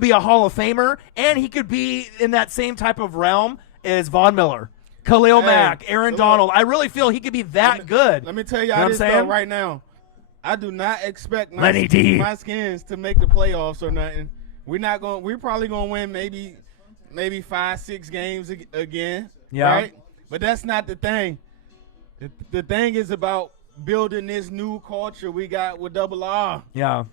be a Hall of Famer, and he could be in that same type of realm as Von Miller. Khalil Mack, Aaron Donald. I really feel he could be that good. Let me tell y'all this though right now. I do not expect my Skins to make the playoffs or nothing. We're probably gonna win maybe 5-6 games again. Yeah. Right? But that's not the thing. The thing is about building this new culture we got with Double R. Yeah.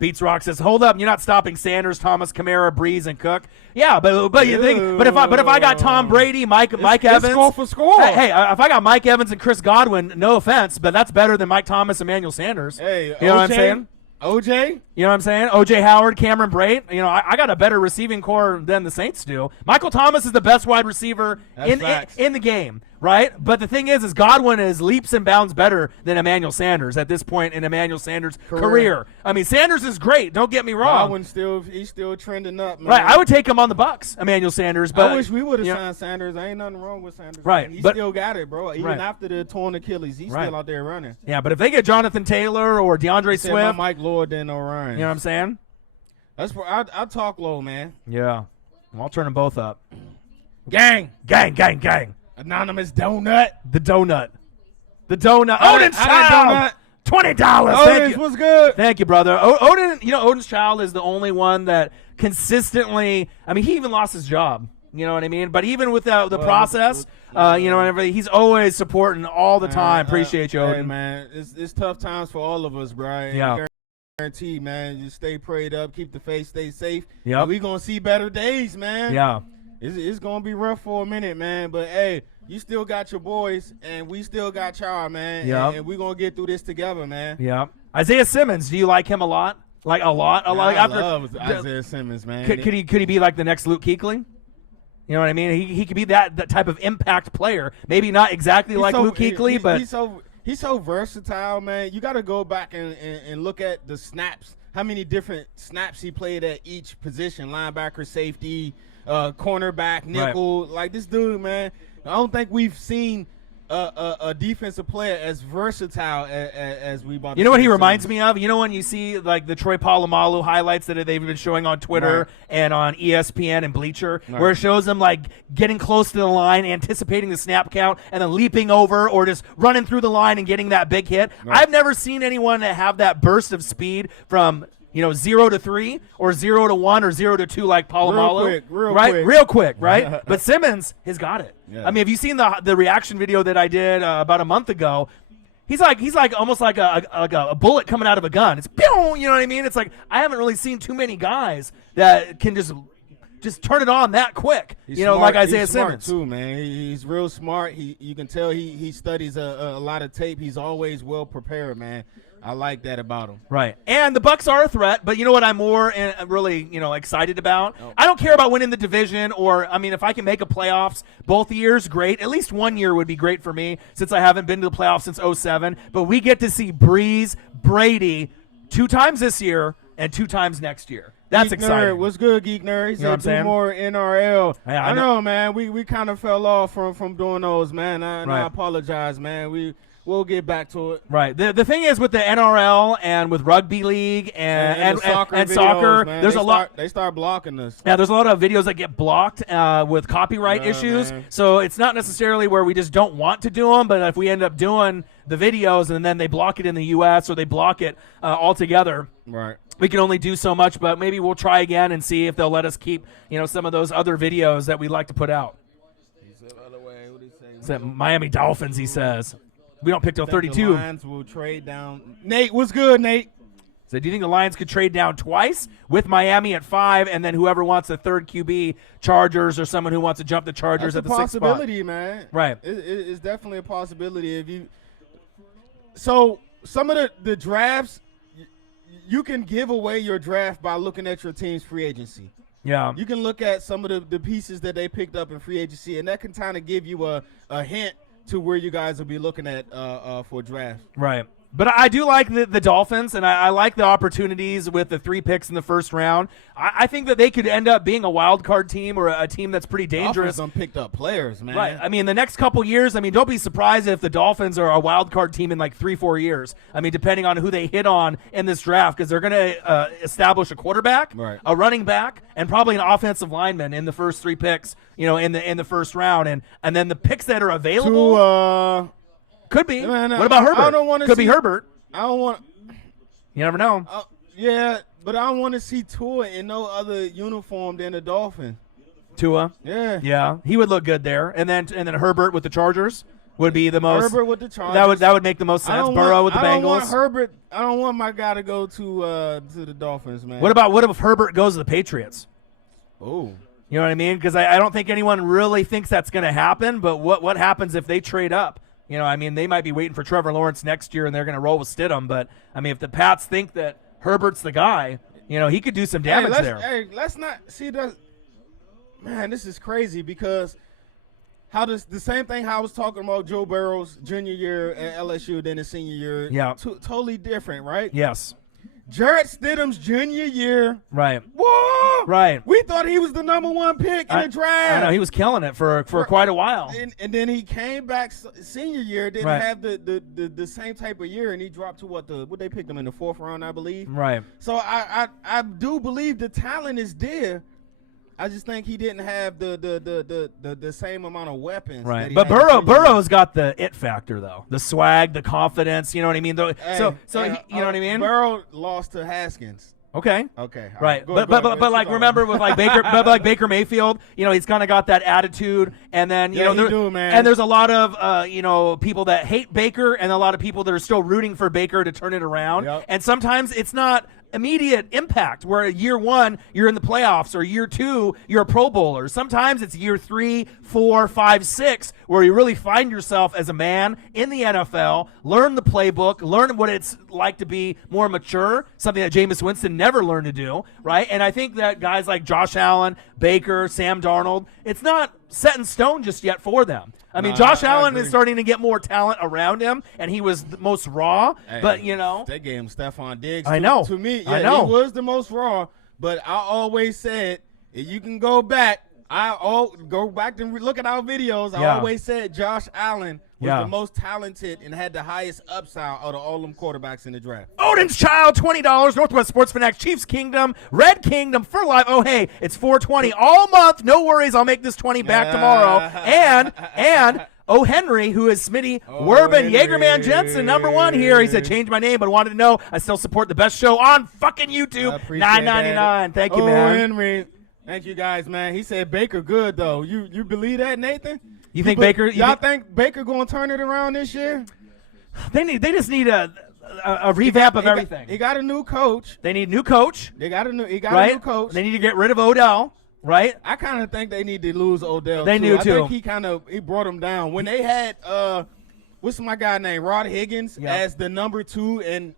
Beats Rock says, "Hold up, you're not stopping Sanders, Thomas, Kamara, Breeze, and Cook." Yeah, but you think, but if I got Tom Brady, Mike Evans, score for score. Hey, if I got Mike Evans and Chris Godwin, no offense, but that's better than Mike Thomas, Emmanuel Sanders. Hey, you know what I'm saying? OJ? You know what I'm saying? OJ Howard, Cameron Brate. You know, I got a better receiving core than the Saints do. Michael Thomas is the best wide receiver in the game, right? But the thing is Godwin is leaps and bounds better than Emmanuel Sanders at this point in Emmanuel Sanders' career. I mean, Sanders is great. Don't get me wrong. Godwin's he's still trending up, man. Right, I would take him on the Bucks, Emmanuel Sanders. But I wish we would have signed Sanders. Ain't nothing wrong with Sanders. Right, he still got it, bro. Even after the torn Achilles, he's still out there running. Yeah, but if they get Jonathan Taylor or DeAndre Swift, Mike Lord, then Orion. You know what I'm saying? That's for I talk low, man. Yeah, well, I'll turn them both up. Gang. Anonymous donut. The donut. Odin's Child. $20. Odin's was good. Thank you, brother. Odin, Odin's Child is the only one that consistently. I mean, he even lost his job. You know what I mean? But even without the process, and everything, he's always supporting all the time. Appreciate you, Odin. Hey, man, it's tough times for all of us, Brian. Yeah. Guarantee, man. You stay prayed up, keep the faith, stay safe. Yeah. We gonna see better days, man. Yeah. It's gonna be rough for a minute, man. But hey, you still got your boys, and we still got y'all, man. Yeah. And we gonna get through this together, man. Yeah. Isaiah Simmons, do you like him a lot? Like a lot? I love Isaiah Simmons, man. Could he be like the next Luke Kuechly? You know what I mean? He could be that type of impact player. Maybe not exactly like Luke Kuechly, but he's so versatile, man. You got to go back and look at the snaps. How many different snaps he played at each position: linebacker, safety, cornerback, nickel. Right. Like this dude, man. I don't think we've seen a defensive player as versatile as we bought. You know what he reminds me of? You know when you see like the Troy Polamalu highlights that they've been showing on Twitter and on ESPN and Bleacher, where it shows him like getting close to the line, anticipating the snap count, and then leaping over or just running through the line and getting that big hit. I've never seen anyone have that burst of speed from 0 to 3 or 0 to 1 or 0 to 2 like Polamalu. Real quick, right? But Simmons has got it. Yeah. I mean, have you seen the reaction video that I did about a month ago? He's like almost like a bullet coming out of a gun. It's pew, you know what I mean? It's like I haven't really seen too many guys that can just turn it on that quick. He's like Isaiah He's smart Simmons too, man. He's real smart. You can tell he studies a lot of tape. He's always well prepared, man. I like that about him. Right. And the Bucks are a threat, but you know what I'm more really, excited about? I don't care about winning the division if I can make a playoffs both years, great. At least 1 year would be great for me since I haven't been to the playoffs since 2007. But we get to see Breeze, Brady 2 times this year and 2 times next year. That's Geek exciting. Nerd. What's good, Geek Nerd? He said 2 more NRL. Yeah, I know, man. We kind of fell off from doing those, man. I apologize, man. we'll get back to it. Right. The thing is with the NRL and with rugby league and the soccer, and videos, soccer, man, there's a lot. They start blocking us. Yeah, there's a lot of videos that get blocked with copyright issues. Man. So it's not necessarily where we just don't want to do them, but if we end up doing the videos and then they block it in the U.S. or they block it altogether, Right. we can only do so much. But maybe we'll try again and see if they'll let us keep some of those other videos that we like to put out. It's that Miami Dolphins, he says. We don't pick till 32. The Lions will trade down. Nate, what's good, Nate? So do you think the Lions could trade down twice with Miami at 5 and then whoever wants the third QB, Chargers, or someone who wants to jump the Chargers That's at the 6th spot? possibility, man. Right. It's definitely a possibility. If you, so some of the drafts, you can give away your draft by looking at your team's free agency. Yeah. You can look at some of the pieces that they picked up in free agency, and that can kind of give you a hint to where you guys will be looking at for draft. Right. But I do like the Dolphins, and I like the opportunities with the 3 picks in the first round. I think that they could end up being a wild card team or a team that's pretty dangerous. Dolphins picked up players, man. Right. I mean, the next couple years, don't be surprised if the Dolphins are a wild card team in like 3-4 years. Depending on who they hit on in this draft, because they're going to establish a quarterback, right, a running back, and probably an offensive lineman in the first 3 picks, in the first round. And then the picks that are available. Could be. Man, what about Herbert? I don't want to. Could be Herbert. I don't want. You never know. Yeah, but I don't want to see Tua in no other uniform than the Dolphin. Tua. Yeah, he would look good there, and then Herbert with the Chargers would be the most. Herbert with the Chargers. That would make the most sense. Burrow with the Bengals. I don't want Herbert. I don't want my guy to go to the Dolphins, man. What if Herbert goes to the Patriots? Oh. You know what I mean? Because I don't think anyone really thinks that's going to happen. But what happens if they trade up? They might be waiting for Trevor Lawrence next year, and they're going to roll with Stidham. But, if the Pats think that Herbert's the guy, he could do some damage there. Hey, let's not see that. Man, this is crazy because how does the same thing how I was talking about Joe Burrow's junior year at LSU, then his senior year. Yeah. Totally different, right? Yes. Jarrett Stidham's junior year. Right. Whoa! Right. We thought he was the #1 pick in the draft. I know. He was killing it for quite a while. And then he came back senior year, didn't have the same type of year, and he dropped to what they picked him in the 4th round, I believe. Right. So I do believe the talent is there. I just think he didn't have the same amount of weapons. Right. But Burrow's got the it factor though. The swag, the confidence, you know what I mean? You know what I mean? Burrow lost to Haskins. Okay. Right. Go ahead, But like remember with like Baker but Baker Mayfield, he's kind of got that attitude, and then and there's a lot of people that hate Baker and a lot of people that are still rooting for Baker to turn it around. Yep. And sometimes it's not immediate impact where year 1 you're in the playoffs or year 2 you're a Pro Bowler. Sometimes it's year 3, 4, 5, 6 where you really find yourself as a man in the NFL, learn the playbook, learn what it's like to be more mature, something that Jameis Winston never learned to do, right? And I think that guys like Josh Allen, Baker, Sam Darnold, it's not set in stone just yet for them. Josh Allen is starting to get more talent around him, and he was the most raw. Hey, but they gave him Stephon Diggs. I know. To me, I know. he was the most raw. But I always said, if you can go back, go back and look at our videos. I always said Josh Allen was the most talented and had the highest upside out of all them quarterbacks in the draft. Odin's Child, $20. Northwest Sports Fanatics, Chiefs Kingdom, Red Kingdom for life. Oh, hey, it's $4.20 all month. No worries, I'll make this 20 back tomorrow. And O. Henry, who is Smitty Werben, Jaegerman Jensen, #1 here. He said, change my name, but wanted to know I still support the best show on fucking YouTube. $9.99. Thank you, man. O. Henry. Thank you guys, man. He said Baker good though. You believe that, Nathan? You think Baker? Y'all think Baker going to turn it around this year? They just need a revamp of everything. He got a new coach. They need a new coach. He got a new coach. They need to get rid of Odell. Right. I kind of think they need to lose Odell. They knew too. I think he brought him down when they had what's my guy named Rod Higgins as the #2 and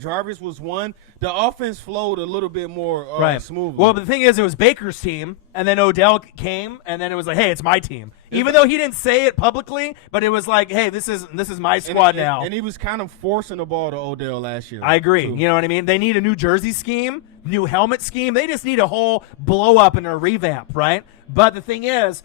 Jarvis was 1. The offense flowed a little bit more smoothly. Well, the thing is, it was Baker's team, and then Odell came, and then it was like, hey, it's my team. Even though he didn't say it publicly, but it was like, hey, this is my squad now. And he was kind of forcing the ball to Odell last year. I agree. Too. You know what I mean? They need a new jersey scheme, new helmet scheme. They just need a whole blow up and a revamp, right? But the thing is,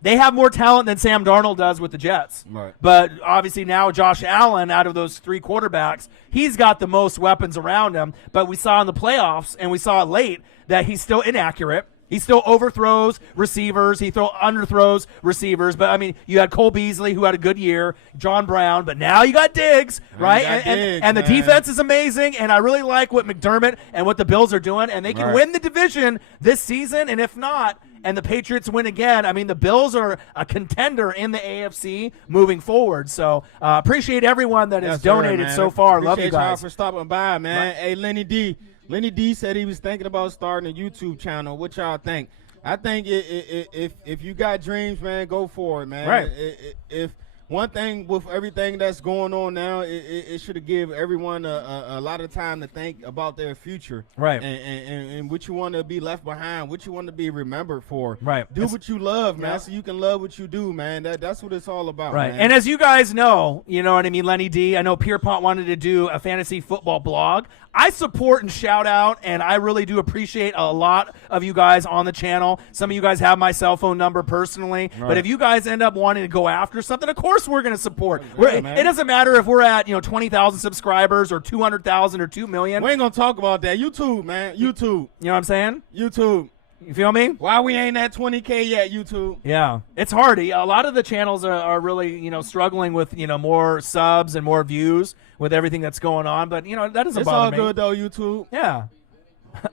They have more talent than Sam Darnold does with the Jets. Right. But obviously now Josh Allen, out of those 3 quarterbacks, he's got the most weapons around him. But we saw in the playoffs, and we saw it late, that he's still inaccurate. He still overthrows receivers. He underthrows receivers. But, I mean, you had Cole Beasley, who had a good year, John Brown. But now you got Diggs, right? And the defense is amazing. And I really like what McDermott and what the Bills are doing. And they can win the division this season. And if not, and the Patriots win again, I mean, the Bills are a contender in the AFC moving forward. So appreciate everyone that has donated so far. Love you guys. Appreciate y'all for stopping by, man. Right. Hey, Lenny D said he was thinking about starting a YouTube channel. What y'all think? I think if you got dreams, man, go for it, man. Right. If one thing with everything that's going on now, it should give everyone a lot of time to think about their future, right? And what you want to be left behind, what you want to be remembered for, right? Do what you love, man, so you can love what you do, man. That's what it's all about, right? Man. And as you guys know, you know what I mean, Lenny D. I know Pierpont wanted to do a fantasy football blog. I support and shout out, and I really do appreciate a lot of you guys on the channel. Some of you guys have my cell phone number personally, but if you guys end up wanting to go after something, of course we're going to support. It doesn't matter if we're at 20,000 subscribers or 200,000 or 2 million. We ain't gonna talk about that. YouTube, man. YouTube. You know what I'm saying? YouTube. You feel me? Why we ain't at 20K yet, YouTube? Yeah, it's hard. A lot of the channels are really, struggling with, more subs and more views with everything that's going on. But, that doesn't bother me. It's all good, though, YouTube. Yeah.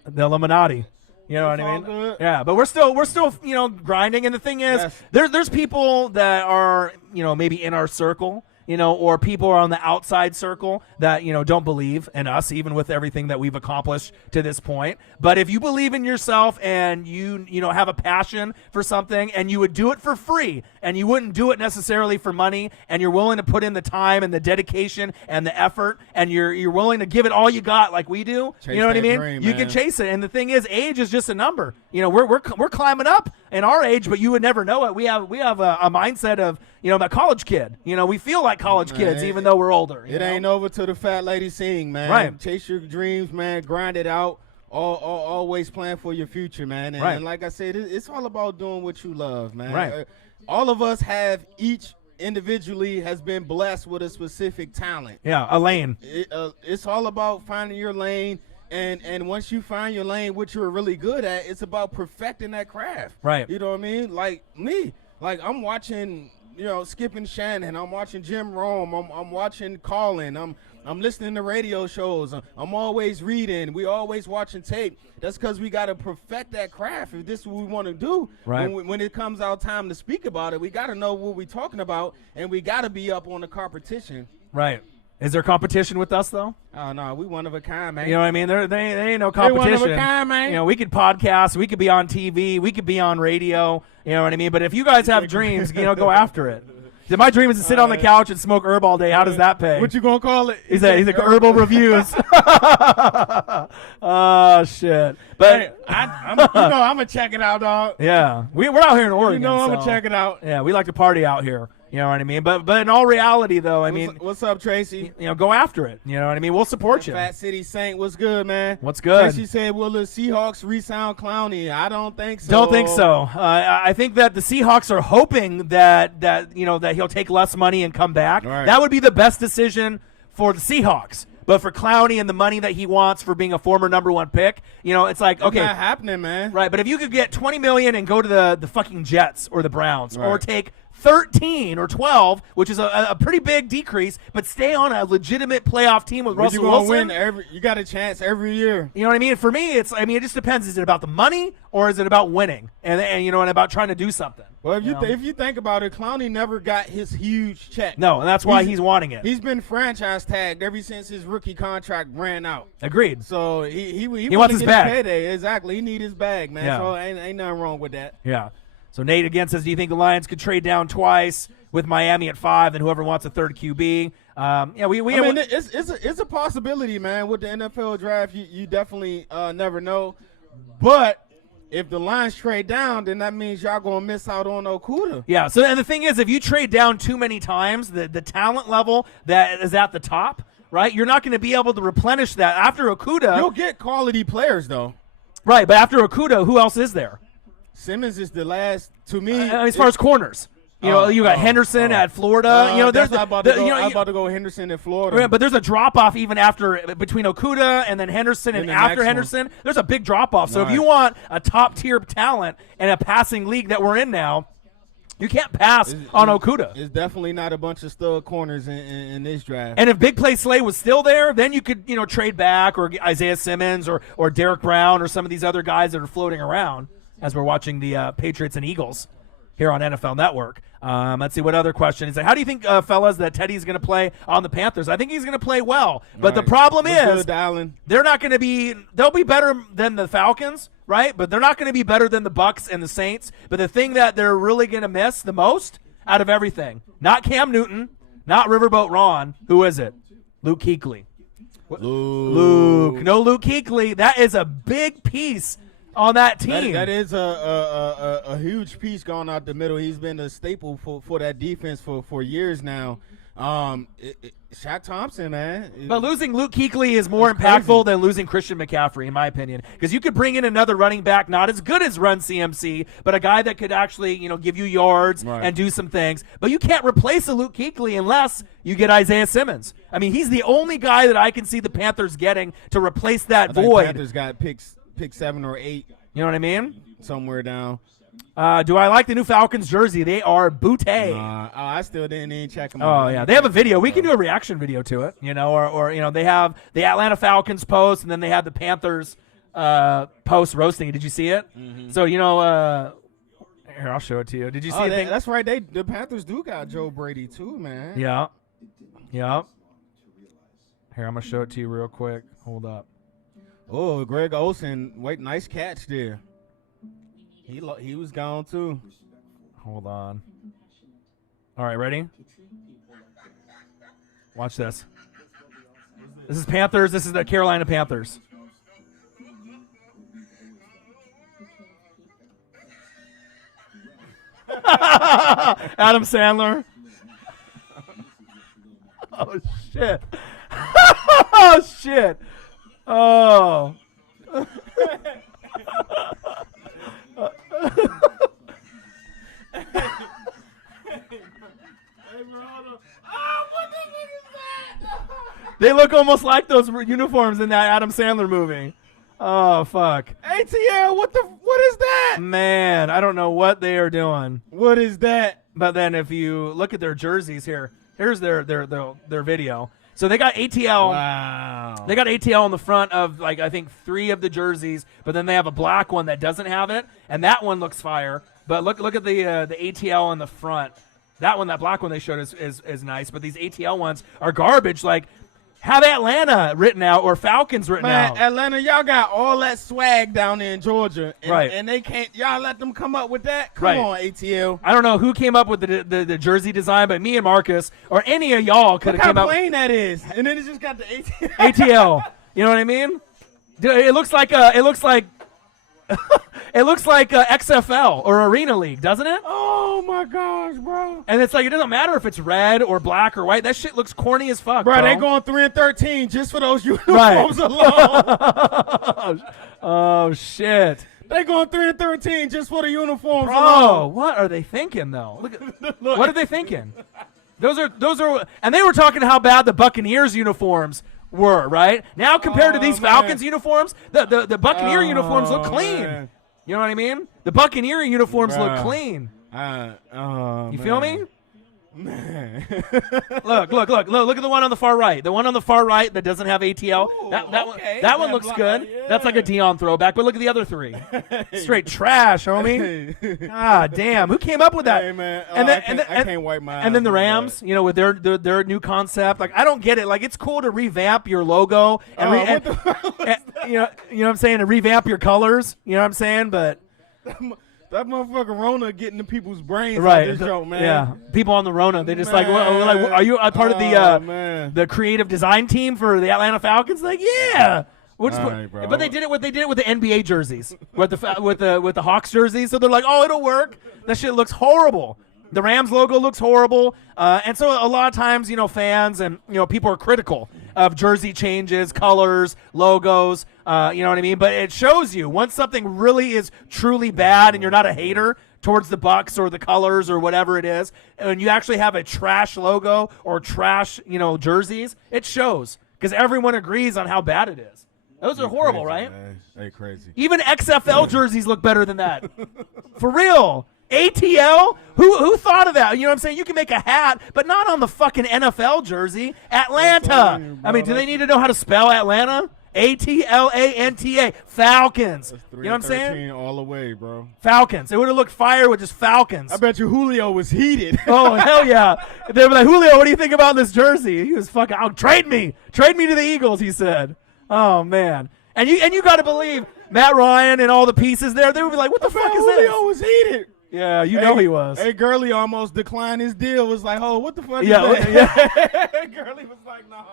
The Illuminati. You know it's what I mean? Good. Yeah, but we're still grinding. And the thing is, there's people that are, maybe in our circle, or people are on the outside circle that, don't believe in us, even with everything that we've accomplished to this point. But if you believe in yourself and you have a passion for something and you would do it for free and you wouldn't do it necessarily for money and you're willing to put in the time and the dedication and the effort and you're willing to give it all you got like we do, chase you know what I mean? Dream, you man. can chase it. And the thing is, age is just a number. We're climbing up in our age, but you would never know it. We have a mindset of, a college kid. We feel like college kids, even though we're older. It ain't over till the fat lady sing, man. Right. Chase your dreams, man. Grind it out. Always plan for your future, man. And like I said, it's all about doing what you love, man. Right. All of us have each individually has been blessed with a specific talent. Yeah, a lane. It's all about finding your lane. And once you find your lane, what you're really good at, it's about perfecting that craft. Right. You know what I mean? Like me. Like I'm watching, Skip and Shannon. I'm watching Jim Rome. I'm watching Colin. I'm listening to radio shows. I'm always reading. We always watching tape. That's because we got to perfect that craft. If this is what we want to do, right. when it comes out time to speak about it, we got to know what we're talking about, and we got to be up on the competition. Right. Is there competition with us, though? Oh, no, we one of a kind, man. You know what I mean? There ain't no competition. We one of a kind, man. We could podcast. We could be on TV. We could be on radio. You know what I mean? But if you guys have dreams, go after it. My dream is to sit on the couch and smoke herb all day. How does that pay? What you going to call it? He's a herbal reviews. Oh, shit. But hey, I'm going to check it out, dog. Yeah. We're out here in Oregon. I'm going to check it out. Yeah, we like to party out here. You know what I mean? But in all reality, though, I mean. What's up, Tracy? Go after it. You know what I mean? We'll support you. Fat City Saint, what's good, man? What's good? Tracy said, will the Seahawks re-sound Clowney? I don't think so. Don't think so. I think that the Seahawks are hoping that he'll take less money and come back. Right. That would be the best decision for the Seahawks. But for Clowney and the money that he wants for being a former number 1 pick, it's like, okay. It's not happening, man. Right, but if you could get $20 million and go to the fucking Jets or the Browns, right. or take 13 or 12, which is a pretty big decrease, but stay on a legitimate playoff team with Russell Wilson. You got a chance every year. You know what I mean? For me, it just depends. Is it about the money or is it about winning? And about trying to do something? Well, if you think about it, Clowney never got his huge check. No, and that's why he's wanting it. He's been franchise tagged ever since his rookie contract ran out. Agreed. So he wants his bag. Payday. Exactly. He need his bag, man. Yeah. So ain't nothing wrong with that. Yeah. So Nate again says, do you think the Lions could trade down twice with Miami at 5 and whoever wants a third QB? It's a possibility, man. With the NFL draft, you definitely never know. But if the Lions trade down, then that means y'all going to miss out on Okuda. Yeah, so and the thing is, if you trade down too many times, the talent level that is at the top, right, you're not going to be able to replenish that. After Okuda. You'll get quality players, though. Right, but after Okuda, who else is there? Simmons is the last to me. As far as corners. You know, you got Henderson at Florida. You know, I'm about to go Henderson at Florida. But there's a drop off even between Okudah and then Henderson and after Henderson. There's a big drop off. So if you want a top tier talent in a passing league that we're in now, you can't pass on Okudah. It's definitely not a bunch of stud corners in this draft. And if Big Play Slay was still there, then you could, trade back or Isaiah Simmons or Derek Brown or some of these other guys that are floating around as we're watching the Patriots and Eagles here on NFL Network. Let's see what other question is. How do you think, fellas, that Teddy's going to play on the Panthers? I think he's going to play well. But the problem is they're not going to be – they'll be better than the Falcons, right? But they're not going to be better than the Bucs and the Saints. But the thing that they're really going to miss the most out of everything, not Cam Newton, not Riverboat Ron. Who is it? Luke Kuechly. Luke. No Luke Kuechly. That is a big piece on that team. That is a huge piece going out the middle. He's been a staple for that defense for years now. Shaq Thompson, man. But losing Luke Kuechly is more impactful than losing Christian McCaffrey, in my opinion, because you could bring in another running back, not as good as Run CMC, but a guy that could actually, give you yards and do some things. But you can't replace a Luke Kuechly unless you get Isaiah Simmons. I mean, he's the only guy that I can see the Panthers getting to replace that void. The Panthers got pick 7 or 8. You know what I mean? Somewhere down. Do I like the new Falcons jersey? They are booty. I still didn't even check them out. Oh, yeah. They have a video. We can do a reaction video to it, or they have the Atlanta Falcons post, and then they have the Panthers post roasting. Did you see it? Mm-hmm. So, here, I'll show it to you. Did you see it? That's right. The Panthers do got Joe Brady, too, man. Yeah. Yeah. Here, I'm going to show it to you real quick. Hold up. Oh, Greg Olsen. Wait, nice catch there. He was gone, too. Hold on. All right, ready? Watch this. This is Panthers. This is the Carolina Panthers. Adam Sandler. Oh, shit. Oh, shit. Oh. They look almost like those uniforms in that Adam Sandler movie. Oh, fuck. ATL, what is that? Man, I don't know what they are doing. What is that? But then if you look at their jerseys here's their video. So they got ATL. Wow. They got ATL on the front of, I think 3 of the jerseys, but then they have a black one that doesn't have it, and that one looks fire. But look at the ATL on the front. That black one they showed is nice, but these ATL ones are garbage. Have Atlanta written out or Falcons written out. Atlanta, y'all got all that swag down there in Georgia, right? And they can't. Y'all let them come up with that. Come on, ATL. I don't know who came up with the jersey design, but me and Marcus or any of y'all could have came up. Look how plain that is, and then it just got the ATL. ATL. You know what I mean? It looks like XFL or Arena League, doesn't it? Oh my gosh, bro! And it's it doesn't matter if it's red or black or white. That shit looks corny as fuck, bro. They going 3-13 just for those uniforms alone. Oh shit! They going 3-13 just for the uniforms bro, alone. What are they thinking though? Look. What are they thinking? Those are, and they were talking how bad the Buccaneers uniforms were, right? Now compared to these Falcons uniforms, the Buccaneer uniforms look clean. Man. You know what I mean? The Buccaneer uniforms look clean. You feel me? Man. Look at the one on the far right. The one on the far right that doesn't have ATL. Ooh, that one looks good. Yeah. That's like a Dion throwback. But look at the other 3. Straight trash, homie. Ah, damn. Who came up with that? Hey, man. I can't wipe my eyes. And then the Rams, with their new concept. I don't get it. It's cool to revamp your logo and, you know what I'm saying, and revamp your colors. You know what I'm saying? But that motherfucker Rona getting to people's brains right. This joke, man. Yeah, people on the Rona, they just are you a part of the creative design team for the Atlanta Falcons? Yeah. Right, but they did it with the NBA jerseys with the Hawks jerseys. So they're like, oh, it'll work. That shit looks horrible. The Rams logo looks horrible, and so a lot of times, fans and people are critical of jersey changes, colors, logos. You know what I mean? But it shows you once something really is truly bad and you're not a hater towards the Bucks or the colors or whatever it is, and you actually have a trash logo or trash, jerseys, it shows because everyone agrees on how bad it is. Those are horrible, crazy, right? Man. They crazy. Even XFL jerseys look better than that. For real. ATL? Who thought of that? You know what I'm saying? You can make a hat, but not on the fucking NFL jersey. Atlanta. Do they need to know how to spell Atlanta? Atlanta. Falcons. You know what I'm saying? All the way, bro. Falcons. It would have looked fire with just Falcons. I bet you Julio was heated. Oh, hell yeah. They were like, Julio, what do you think about this jersey? He was fucking, trade me. Trade me to the Eagles, he said. Oh, man. And you got to believe Matt Ryan and all the pieces there, they would be like, what the fuck is this? Julio was heated. Yeah, know he was. Hey, Gurley almost declined his deal. Was like, oh, what the fuck is that? Yeah. Gurley was like, nah.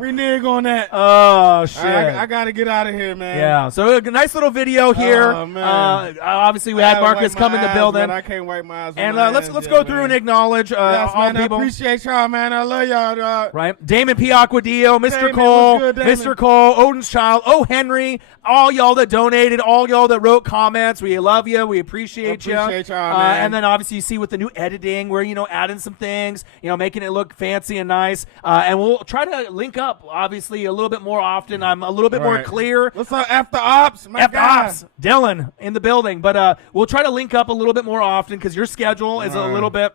Renege on that. Oh, shit. I got to get out of here, man. Yeah, so a nice little video here. Oh, man. Obviously, we had Marcus come in the building. Man, I can't wipe my eyes. And let's go through and acknowledge all man, people. I appreciate y'all, man. I love y'all. Right, Damon P. Aquadio, Mr. Damon, Cole, what's good, Mr. Cole, Odin's Child, O. Henry, all y'all that donated, all y'all that wrote comments. We love you. We appreciate you. Appreciate y'all, man. And then obviously you see with the new editing, where adding some things, making it look fancy and nice. And we'll try to link up, obviously, a little bit more often. I'm a little bit more clear. What's up, After Ops? After Ops, Dylan in the building. But we'll try to link up a little bit more often because your schedule is a little bit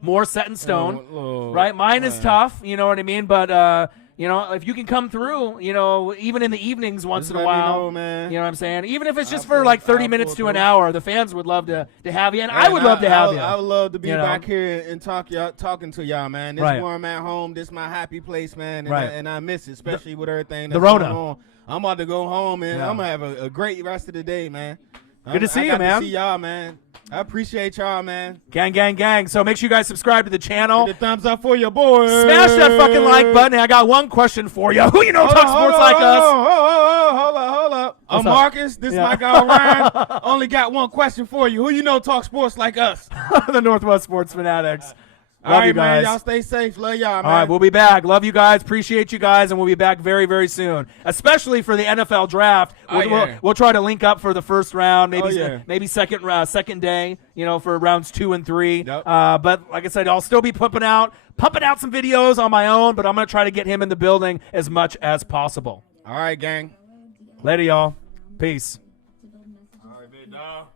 more set in stone, right? Mine is tough, you know what I mean? But if you can come through, even in the evenings once in a while, man. You know what I'm saying? Even if it's just for like 30 minutes to an hour, the fans would love to have you, and I would love to have you. I would love to be back here and talking to y'all, man. This Right. is where I'm at home. This is my happy place, man, and, Right. and I miss it, especially with everything that's the Rona. going on. I'm about to go home, and Yeah. I'm going to have a great rest of the day, man. Good to see I you, got man. To see y'all, man. I appreciate y'all, man. Gang, gang, gang. So make sure you guys subscribe to the channel. Get a thumbs up for your boy. Smash that fucking like button. And I got one question for you. Who talks sports like us? Hold up. What's up? Marcus, this is my guy Orion. Only got one question for you. Who talk sports like us? The Northwest Sports Fanatics. Love All right, you guys. man. Y'all stay safe. Love y'all, man. All right, we'll be back. Love you guys. Appreciate you guys, and we'll be back very, very soon. Especially for the NFL draft. We'll try to link up for the first round, maybe second day, for rounds 2 and 3. Yep. But like I said, I'll still be pumping out some videos on my own, but I'm gonna try to get him in the building as much as possible. All right, gang. Later, y'all. Peace. All right, big dog.